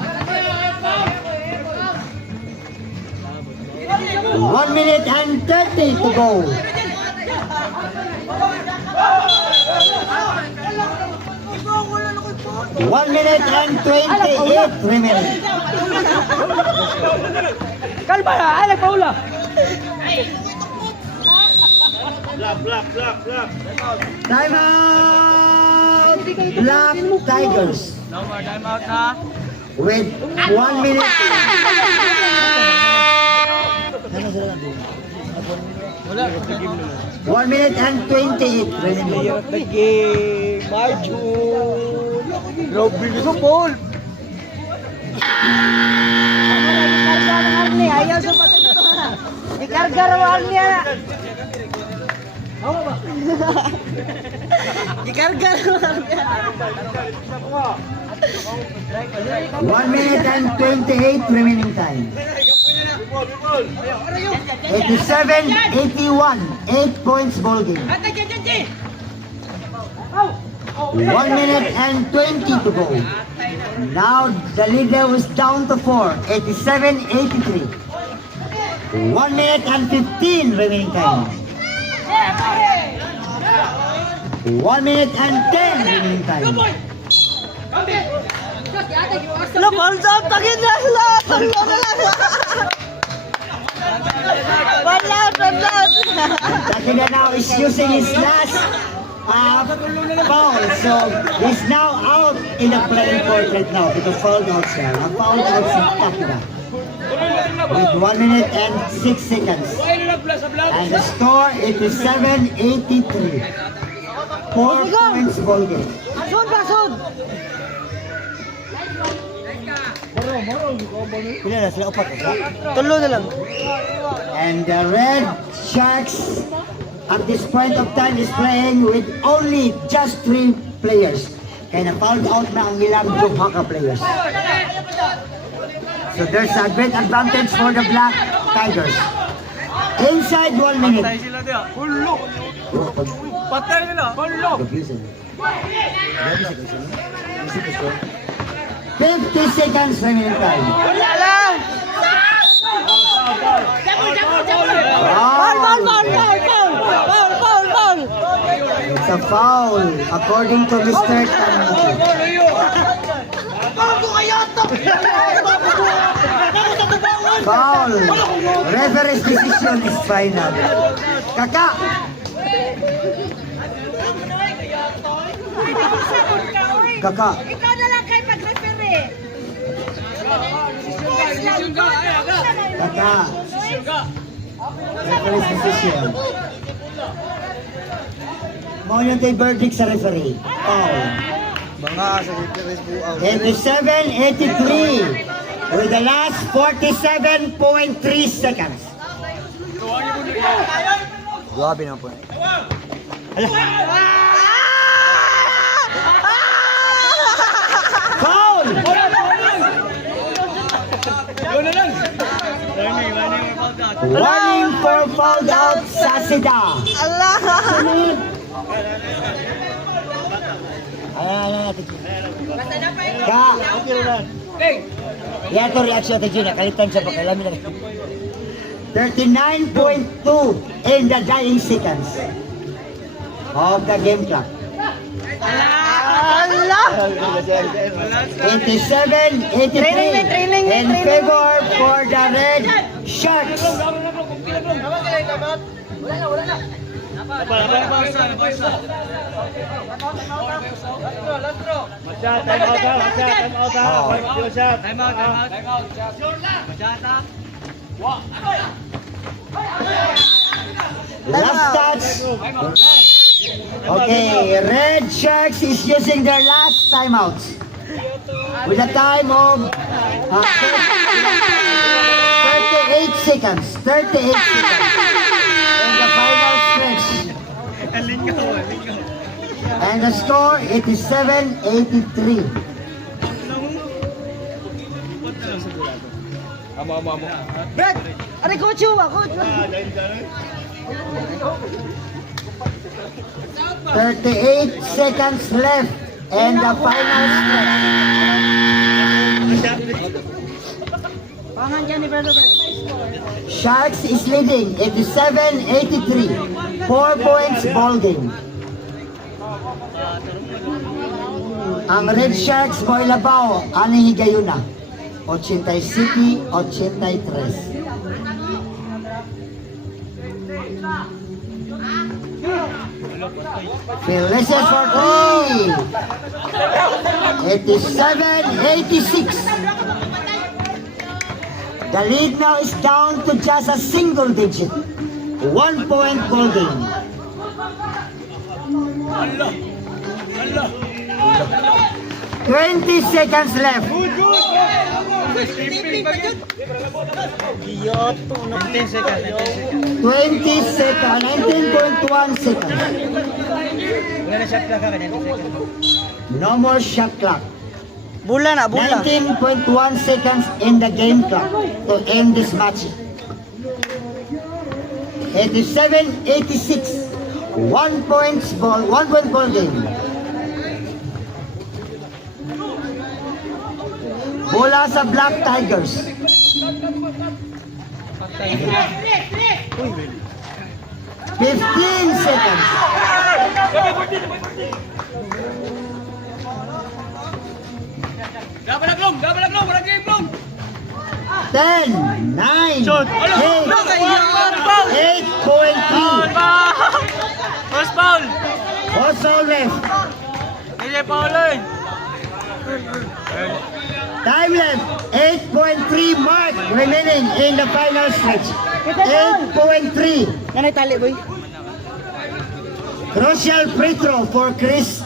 1 minute and 30 to go. 1 minute and 28 remaining. Kalma na, alag pa ula. Time out! Black Tigers. No more time out na. With 1 minute. Wala. 1 minute and 28 remaining. Lagi. Marjun. Grabe nito, Paul. Ikarga ng Arnie, ayaw sa patay ito na. Ikarga ng Arnie na. Ikarga ng Arnie. 1 minute and 28 remaining time. 87-81, 8 points ball game. 1 minute and 20 to go. Now the leader was down to 4, 87-83. 1 minute and 15 remaining time. 1 minute and 10 remaining time. Look, hold up, tagin na lang. Tagin na lang. One last. Takeda now is using his last foul, so he's now out in the playing court right now because fouled out there. A foul out si Takeda with 1 minute and 6 seconds. And the score is 87-83. 4 points ball game. Basod. Pila na sila? Upat na? Tulo na lang. And the Red Sharks at this point of time is playing with only just 3 players. Kaya na-fouled out na ang ilang Johaka players. So there's a great advantage for the Black Tigers. Inside 1 minute. Patay sila diya. Hulo. Patay nila. Hulo. 50 seconds remaining time. Wala lang. Foul. It's a foul according to Mr. Tanuki. Foul. Referee's decision is final. Kaka. Kaka. Ikaw na lang kayo mag-referee. Kaka. Referee's decision. Mao yun kay verdict sa referee. Foul. Mga sa referees po out. 87-83 with the last 47.3 seconds. Grabe na po. Foul! Warning for foul out sa Sida. Allah! Sunod. Ka. Yan to reaction to Gina. Kalitan siya pa. Kailamin na. 39.2 in the dying seconds of the game clock. Allah! 87-83 Trailing. in favor for the Red Sharks. Last touch. Okay, Red Sharks is using their last timeouts with a time of 38 seconds. 38 seconds in the final stretch. And the score 87-83. Brad! Aray, coach you! Coach! 38 seconds left in the final stretch. Pangan dyan ni Brad. Sharks is leading 87-83. 4 points ball game. Ang Red Sharks mo ilabaw, ani higayuna. 87-83. Phyllis for 3. 87-86. The lead now is down to just a single digit. 1 point ball game. 20 seconds left. Iyoto, no? 10 seconds. 20 seconds. 19.1 seconds. Wala na shot clock ka, 90 seconds. No more shot clock. Bula na, bula. 19.1 seconds in the game clock to end this match. 87-86. 1 point ball game. Bola sa Black Tigers. 15 seconds. Ten, 9, 8, 8.3. Also left. Time left. 8.3 mark remaining in the final stretch. 8.3. Nanay tali, boy. Crucial free throw for Chris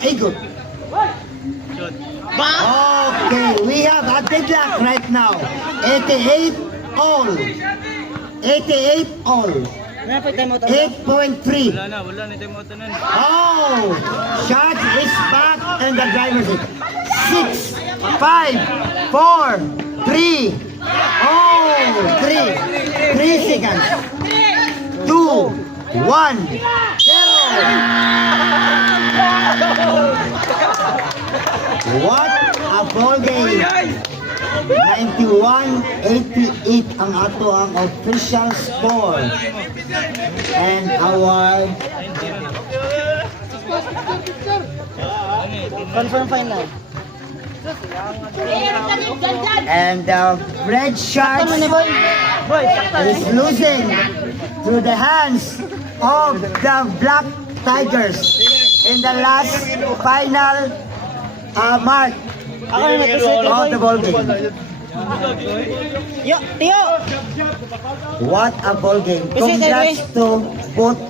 Igot. Okay, we have a deadlock right now. 88 all. 88 all. Nanay pa time out. 8.3. Wala na tayo mo tanan. Oh! Sharks is back in the driver's seat. 6, 5, 4, 3. Oh! 3 seconds. 2, 1, 0. What a ball game! 91-88 ang ato ang official score. And our Confirm final. and the Red Sharks is losing to the hands of the Black Tigers in the last final mark Ako na nagkaswerte, of boy. the ball game. Yo, Tio! What a ball game. Is it, Congrats to both